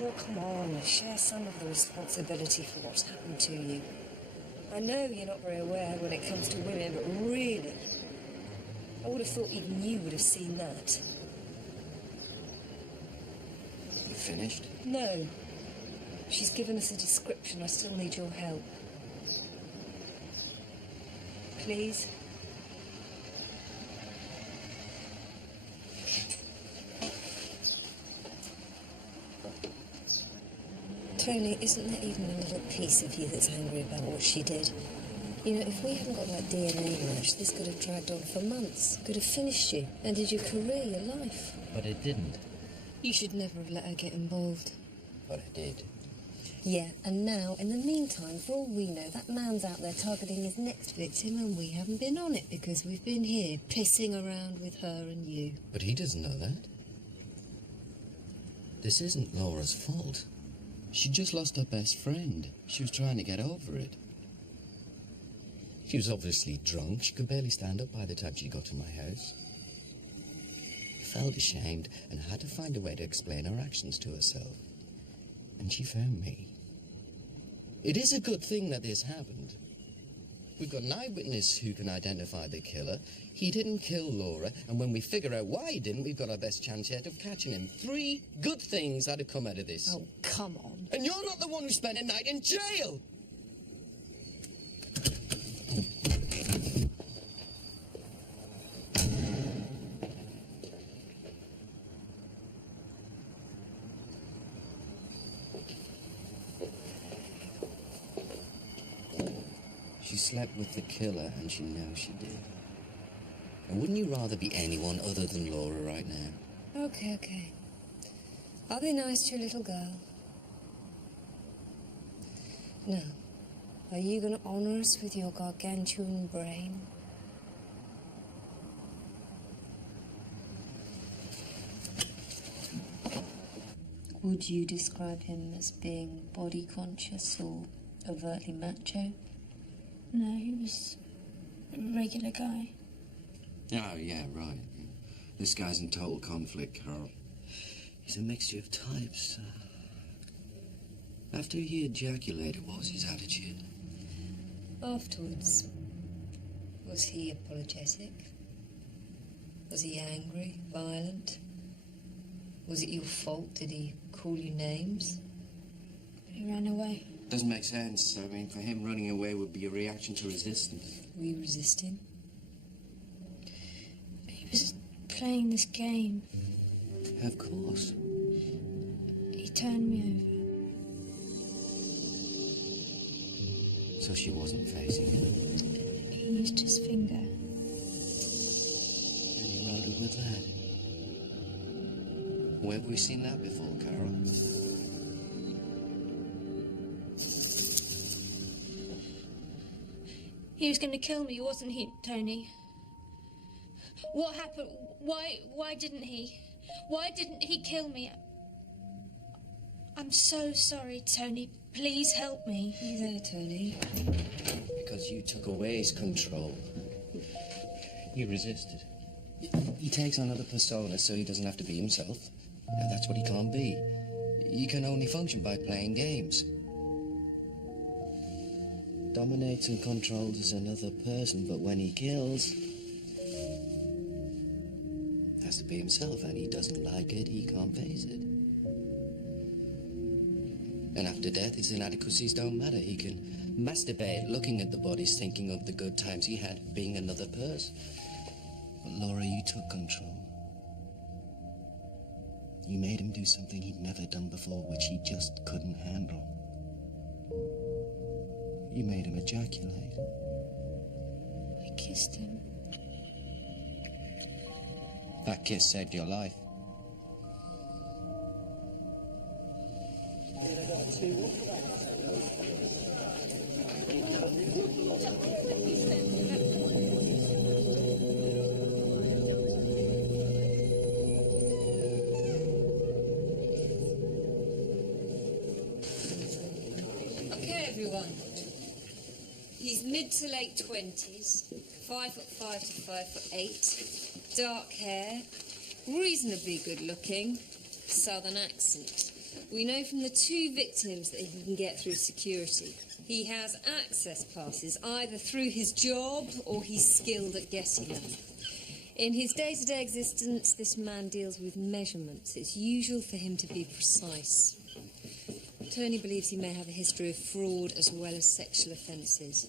Well, come on, share some of the responsibility for what's happened to you. I know you're not very aware when it comes to women, but really, I would have thought even you would have seen that. You finished? No. She's given us a description. I still need your help. Please? Tony, isn't there even a little piece of you that's angry about what she did? You know, if we hadn't got that DNA match, this could have dragged on for months. Could have finished you, ended your career, your life. But it didn't. You should never have let her get involved. But it did. Yeah, and now, in the meantime, for all we know, that man's out there targeting his next victim, and we haven't been on it because we've been here, pissing around with her and you. But he doesn't know that. This isn't Laura's fault. She just lost her best friend. She was trying to get over it. She was obviously drunk. She could barely stand up by the time she got to my house. Felt ashamed and had to find a way to explain her actions to herself. And she found me. It is a good thing that this happened. We've got an eyewitness who can identify the killer. He didn't kill Laura, and when we figure out why he didn't, we've got our best chance yet of catching him. 3 good things that have come out of this. Oh, come on. And you're not the one who spent a night in jail! She slept with the killer, and she knows she did. And wouldn't you rather be anyone other than Laura right now? Okay, okay. I'll be nice to your little girl. Now, are you going to honour us with your gargantuan brain? Would you describe him as being body conscious or overtly macho? No, he was a regular guy. Oh, yeah, right. This guy's in total conflict, Carol. He's a mixture of types. After he ejaculated, what was his attitude? Afterwards, was he apologetic? Was he angry, violent? Was it your fault? Did he call you names? He ran away. Doesn't make sense. I mean, for him, running away would be a reaction to resistance. Were you resisting? He was playing this game. Of course. He turned me over. So she wasn't facing him. He used his finger. And he rode her with that. Where have we seen that before, Carol? He was going to kill me, wasn't he, Tony? What happened? Why didn't he? Why didn't he kill me? I'm so sorry, Tony. Please help me. Are you there, Tony? Because you took away his control. He resisted. He takes on other personas so he doesn't have to be himself. Now, that's what he can't be. He can only function by playing games. Dominates and controls another person, but when he kills, has to be himself, and he doesn't like it, he can't face it. And after death, his inadequacies don't matter. He can masturbate, looking at the bodies, thinking of the good times he had being another person. But Laura, you took control. You made him do something he'd never done before, which he just couldn't handle. You made him ejaculate. I kissed him. That kiss saved your life. Okay, everyone. He's mid to late 20s, 5'5" to 5'8", dark hair, reasonably good looking, southern accent. We know from the two victims that he can get through security. He has access passes either through his job or he's skilled at getting them. In his day-to-day existence, this man deals with measurements. It's usual for him to be precise. Tony believes he may have a history of fraud as well as sexual offences.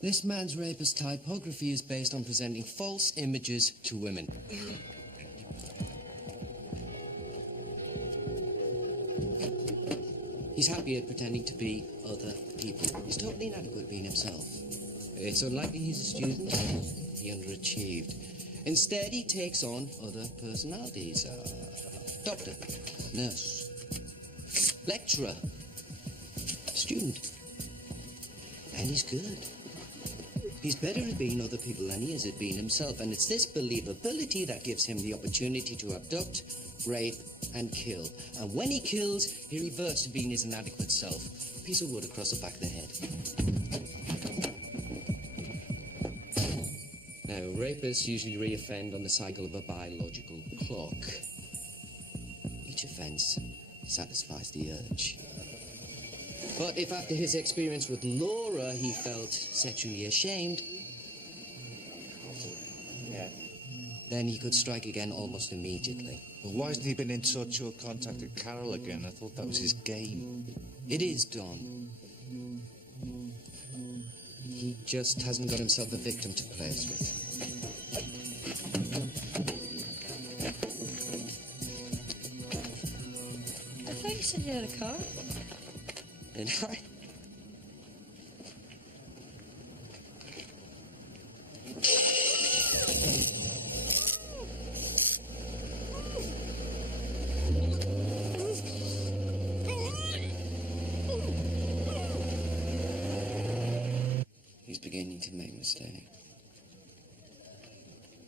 This man's rapist typography is based on presenting false images to women. He's happy at pretending to be other people. He's totally inadequate being himself. It's unlikely he's a student. He underachieved. Instead, he takes on other personalities. Doctor, nurse, lecturer, student. And he's good. He's better at being other people than he is at being himself. And it's this believability that gives him the opportunity to abduct, rape, and kill. And when he kills, he reverts to being his inadequate self. A piece of wood across the back of the head. Now, rapists usually re-offend on the cycle of a biological clock. Each offense satisfies the urge. But if after his experience with Laura he felt sexually ashamed, then he could strike again almost immediately. Well, why hasn't he been in touch or contacted Carol again? I thought that was his game. It is, Don. He just hasn't got himself a victim to play us with. I thought you said you had a car. Did I? He's beginning to make mistakes.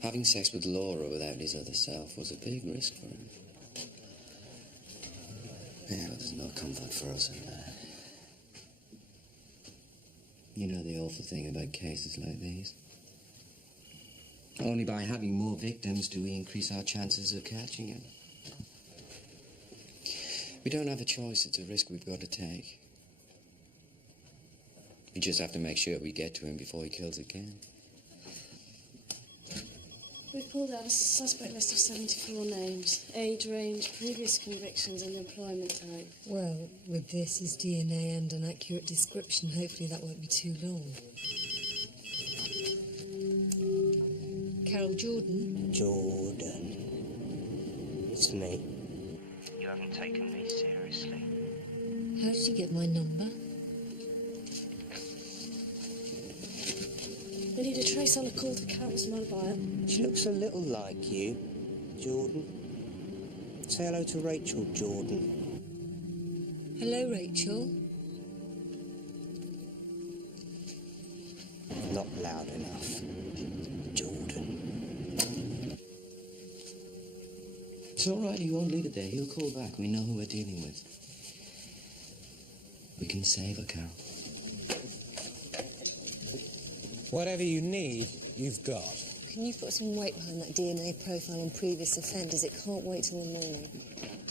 Having sex with Laura without his other self was a big risk for him. Yeah, but there's no comfort for us in that. You know the awful thing about cases like these? Only by having more victims do we increase our chances of catching him. We don't have a choice. It's a risk we've got to take. We just have to make sure we get to him before he kills again. We've pulled out a suspect list of 74 names. Age range, previous convictions and employment type. Well, with this, his DNA and an accurate description, hopefully that won't be too long. Carol Jordan? Jordan. It's me. You haven't taken me seriously. How did you get my number? We need a trace on a call to Carol's mobile. She looks a little like you, Jordan. Say hello to Rachel, Jordan. Hello, Rachel. Not loud enough. Jordan. It's all right. He won't leave it there. He'll call back. We know who we're dealing with. We can save her, Carol. Whatever you need, you've got. Can you put some weight behind that DNA profile on previous offenders? It can't wait till the morning.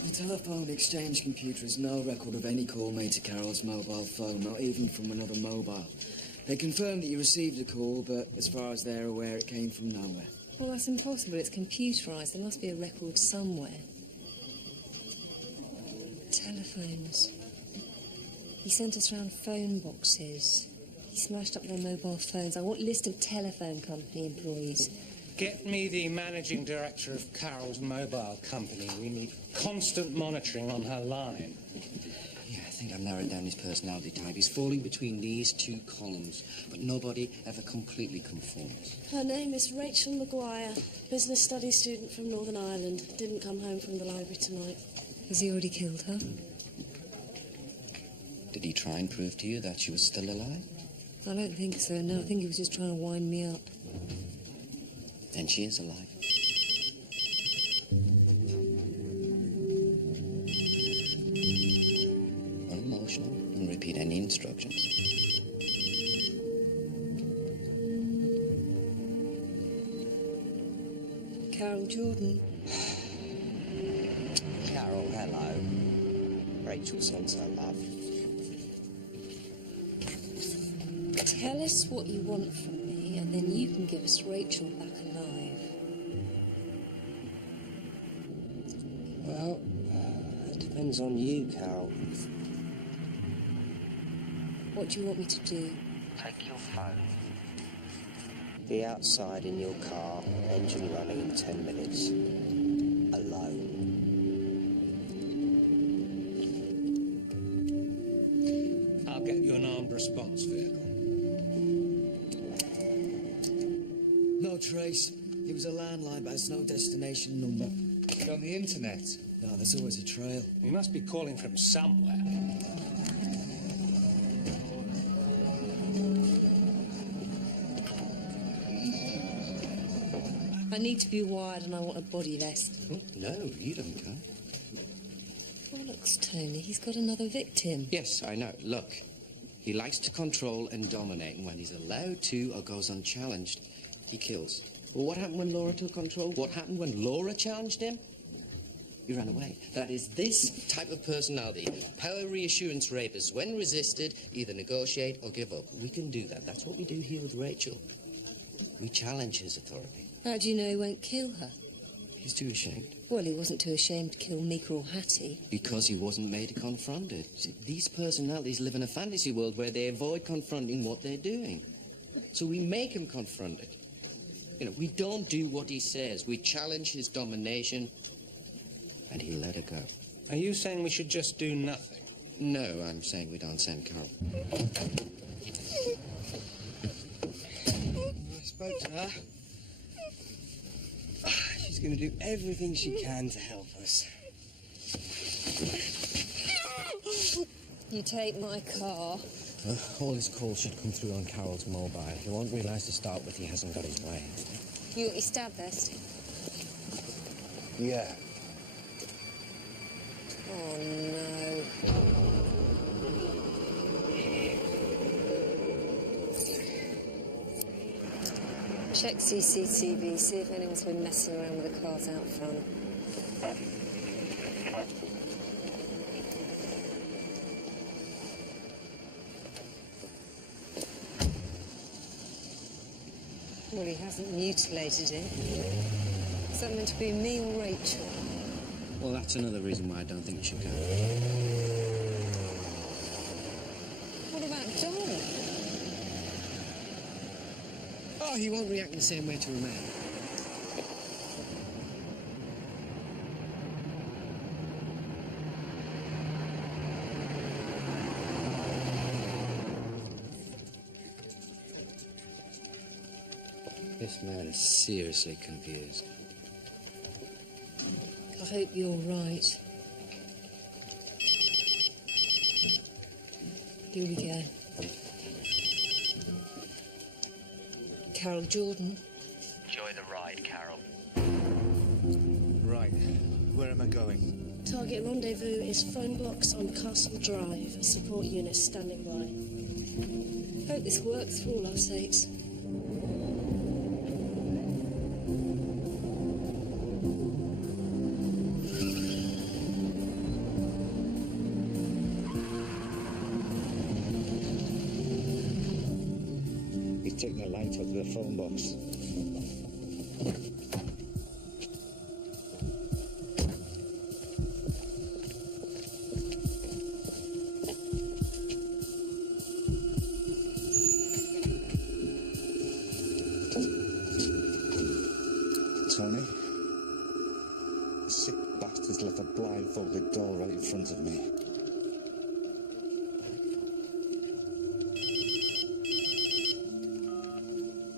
The telephone exchange computer has no record of any call made to Carol's mobile phone, not even from another mobile. They confirmed that you received a call, but as far as they're aware, it came from nowhere. Well, that's impossible. It's computerised. There must be a record somewhere. Telephones. He sent us round phone boxes. He smashed up their mobile phones. I want a list of telephone company employees. Get me the managing director of Carol's mobile company. We need constant monitoring on her line. Yeah, I think I've narrowed down his personality type. He's falling between these two columns, but nobody ever completely conforms. Her name is Rachel Maguire, business studies student from Northern Ireland. Didn't come home from the library tonight. Has he already killed her? Did he try and prove to you that she was still alive? I don't think so, no. I think he was just trying to wind me up. Then she is alive. Unemotional, and repeat any instructions. Carol Jordan. Carol, hello. Rachel sends her love. Tell us what you want from me, and then you can give us Rachel back alive. Well, it depends on you, Carol. What do you want me to do? Take your phone. Be outside in your car, engine running in 10 minutes. Alone. I'll get you an armed response vehicle. No trace. It was a landline, but it's no destination number. On the internet? No, there's always a trail. You must be calling from somewhere. I need to be wired, and I want a body vest. Oh, no, you don't go. Bollocks, Tony. He's got another victim. Yes, I know. Look, he likes to control and dominate, and when he's allowed to or goes unchallenged, he kills. Well, what happened when Laura took control? What happened when Laura challenged him? He ran away. That is this type of personality. Power reassurance rapists, when resisted, either negotiate or give up. We can do that. That's what we do here with Rachel. We challenge his authority. How do you know he won't kill her? He's too ashamed. Well, he wasn't too ashamed to kill Meeker or Hattie. Because he wasn't made to confront it. See, these personalities live in a fantasy world where they avoid confronting what they're doing. So we make him confront it. You know, we don't do what he says. We challenge his domination, and he'll let it go. Are you saying we should just do nothing? No, I'm saying we don't send Carol. I spoke to her. She's going to do everything she can to help us. You take my car. All his calls should come through on Carol's mobile. He won't realise to start with he hasn't got his way. You got your stab vest? Yeah. Oh, no. Check CCTV, see if anyone's been messing around with the cars out front. Well, he hasn't mutilated it. Is that meant to be me or Rachel? Well, that's another reason why I don't think you should go. What about Don? Oh, he won't react the same way to a man. This man is seriously confused. I hope you're right. Here we go. Carol Jordan. Enjoy the ride, Carol. Right. Where am I going? Target rendezvous is phone box on Castle Drive. Support unit standing by. Hope this works for all our sakes. He's taking the light out of the phone box. Tony, the sick bastard's left a blindfolded door right in front of me.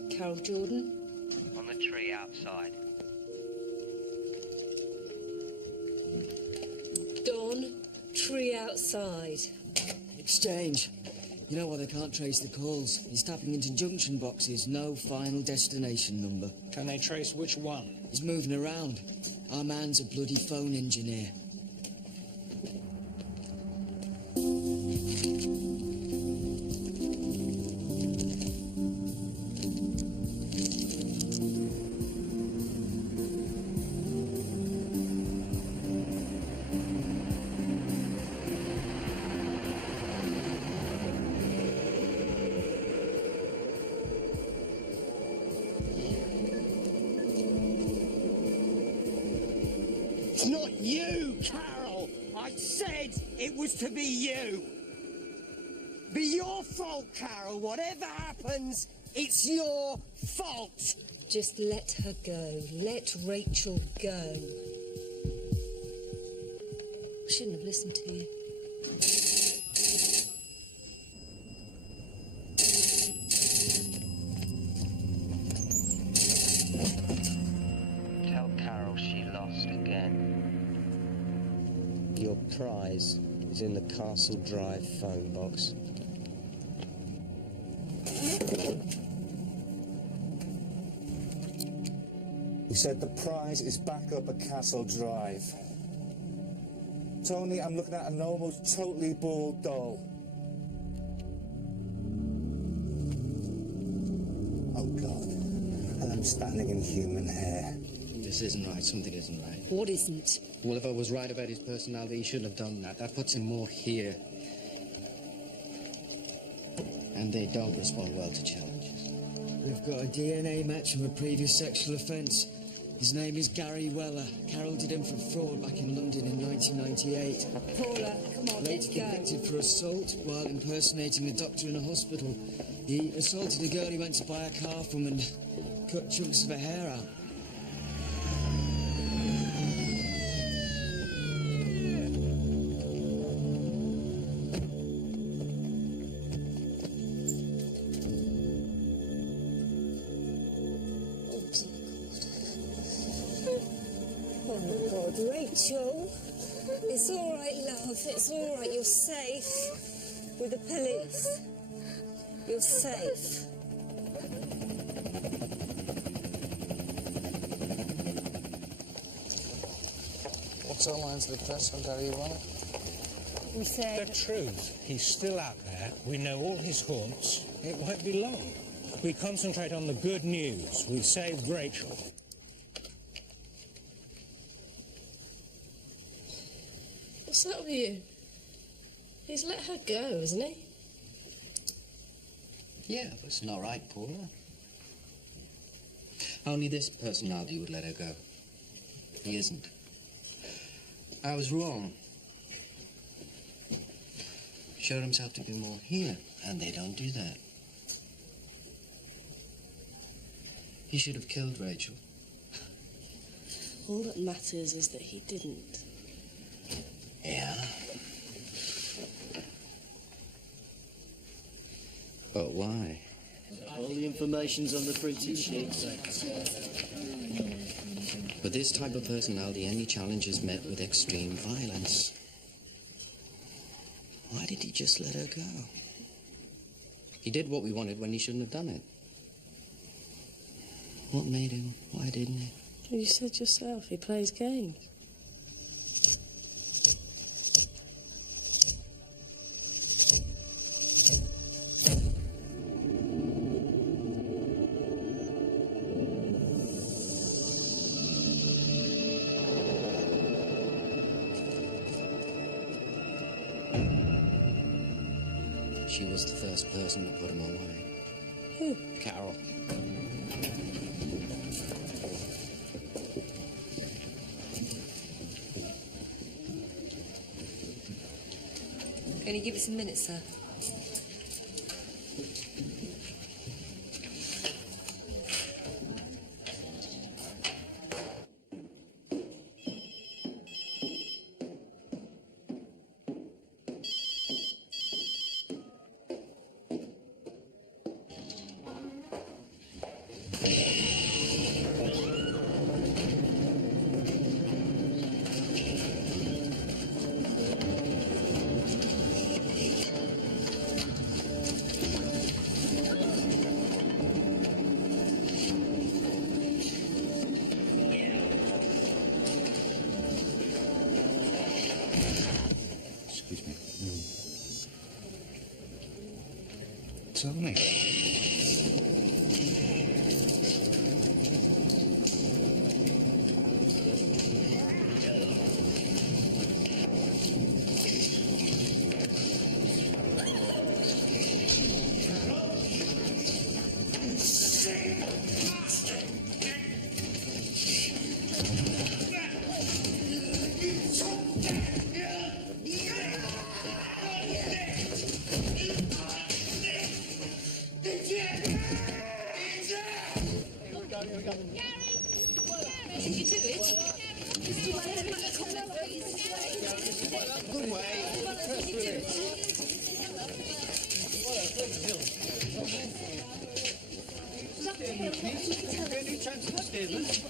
Carol Jordan. On the tree outside. Don, tree outside. Exchange. You know why they can't trace the calls? He's tapping into junction boxes, no final destination number. Can they trace which one? He's moving around. Our man's a bloody phone engineer. It's not you, Carol! I said it was to be you! Be your fault, Carol. Whatever happens, it's your fault! Just let her go. Let Rachel go. I shouldn't have listened to you. Tell Carol she lost again. Your prize is in the Castle Drive phone box. He said the prize is back up at Castle Drive. Tony, I'm looking at an almost totally bald doll. Oh, God. And I'm standing in human hair. This isn't right. Something isn't right. What isn't? Well, if I was right about his personality, he shouldn't have done that. That puts him more here. And they don't respond well to challenges. We've got a DNA match from a previous sexual offence. His name is Gary Weller. Carol did him for fraud back in London in 1998. Paula, come on, let's Later go. convicted for assault while impersonating a doctor in a hospital. He assaulted a girl he went to buy a car from and cut chunks of her hair out. Oh my God, Rachel. It's all right, love. It's all right. You're safe with the police. You're safe. What's our lines to the press on Gary Weller? We said... The truth. He's still out there. We know all his haunts. It won't be long. we concentrate on the good news. We've saved Rachel. What's that with you? He's let her go, isn't he? Yeah, but it's not right, Paula. Only this personality would let her go. He isn't. I was wrong. Showed himself to be more here, and they don't do that. He should have killed Rachel. All that matters is that he didn't. Yeah. But why? All the information's on the printed sheets. With this type of personality, any challenge is met with extreme violence. Why did he just let her go? He did what we wanted when he shouldn't have done it. What made him? Why didn't he? You said yourself, he plays games. She was the first person to put him away. Who? Carol. Can you give us a minute, sir? Tony.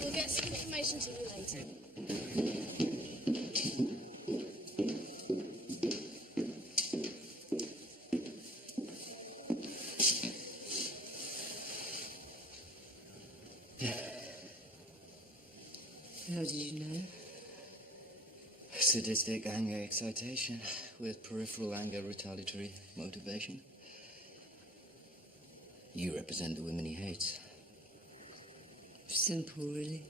We'll get some information to you later. How did you know? Sadistic anger excitation with peripheral anger retaliatory motivation. You represent the women he hates. Simple, really.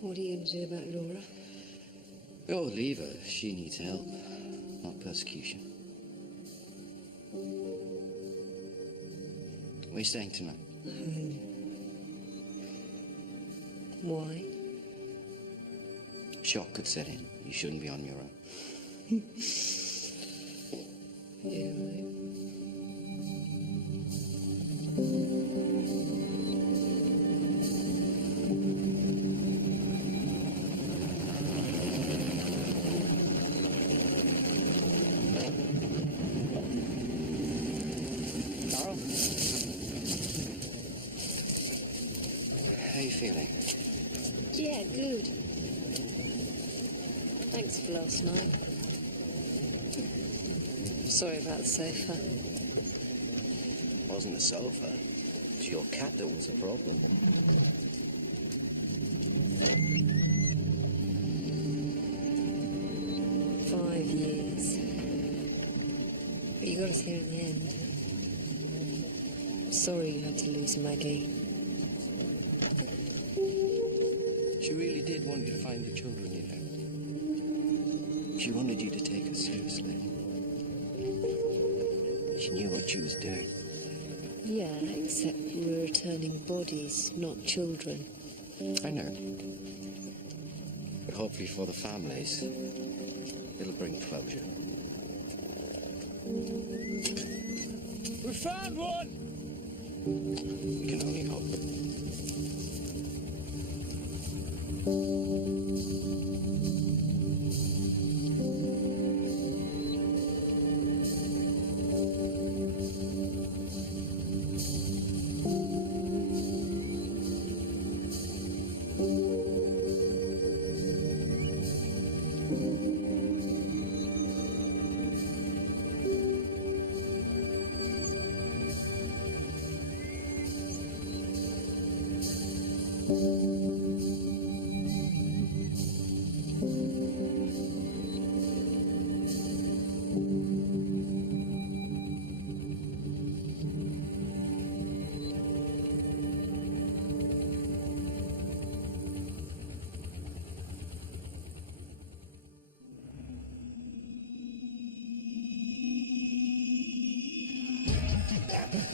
What are you going to do about Laura? Oh, leave her. She needs help, not persecution. Where are you staying tonight? Home. Why? Shock could set in. You shouldn't be on your own. Yeah, right. Carol? How are you feeling? Yeah, good. Thanks for last night. Sorry about the sofa. It wasn't the sofa. It was your cat that was the problem. years. But you got us here in the end. I'm sorry you had to lose Maggie. She really did want you to find the children, you know. She wanted you to take her seriously. She knew what she was doing. Yeah, except we're returning bodies, not children. I know. But hopefully for the families, it'll bring closure. We found one! We can only hope.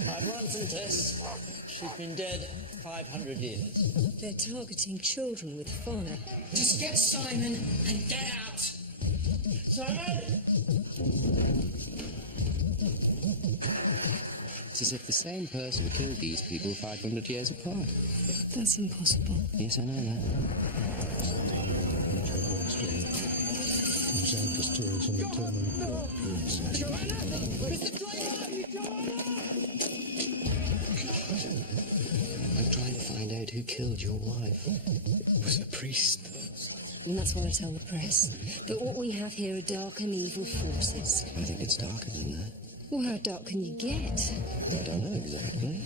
I've run some tests. She's been dead 500 years. They're targeting children with fire. Just get Simon and get out! Simon! It's as if the same person killed these people 500 years apart. That's impossible. Yes, I know that. Joanna! Mr. Driver! Joanna! I'm trying to find out who killed your wife. It was a priest. And that's what I tell the press. But what we have here are dark and evil forces. I think it's darker than that. Well, how dark can you get? I don't know exactly.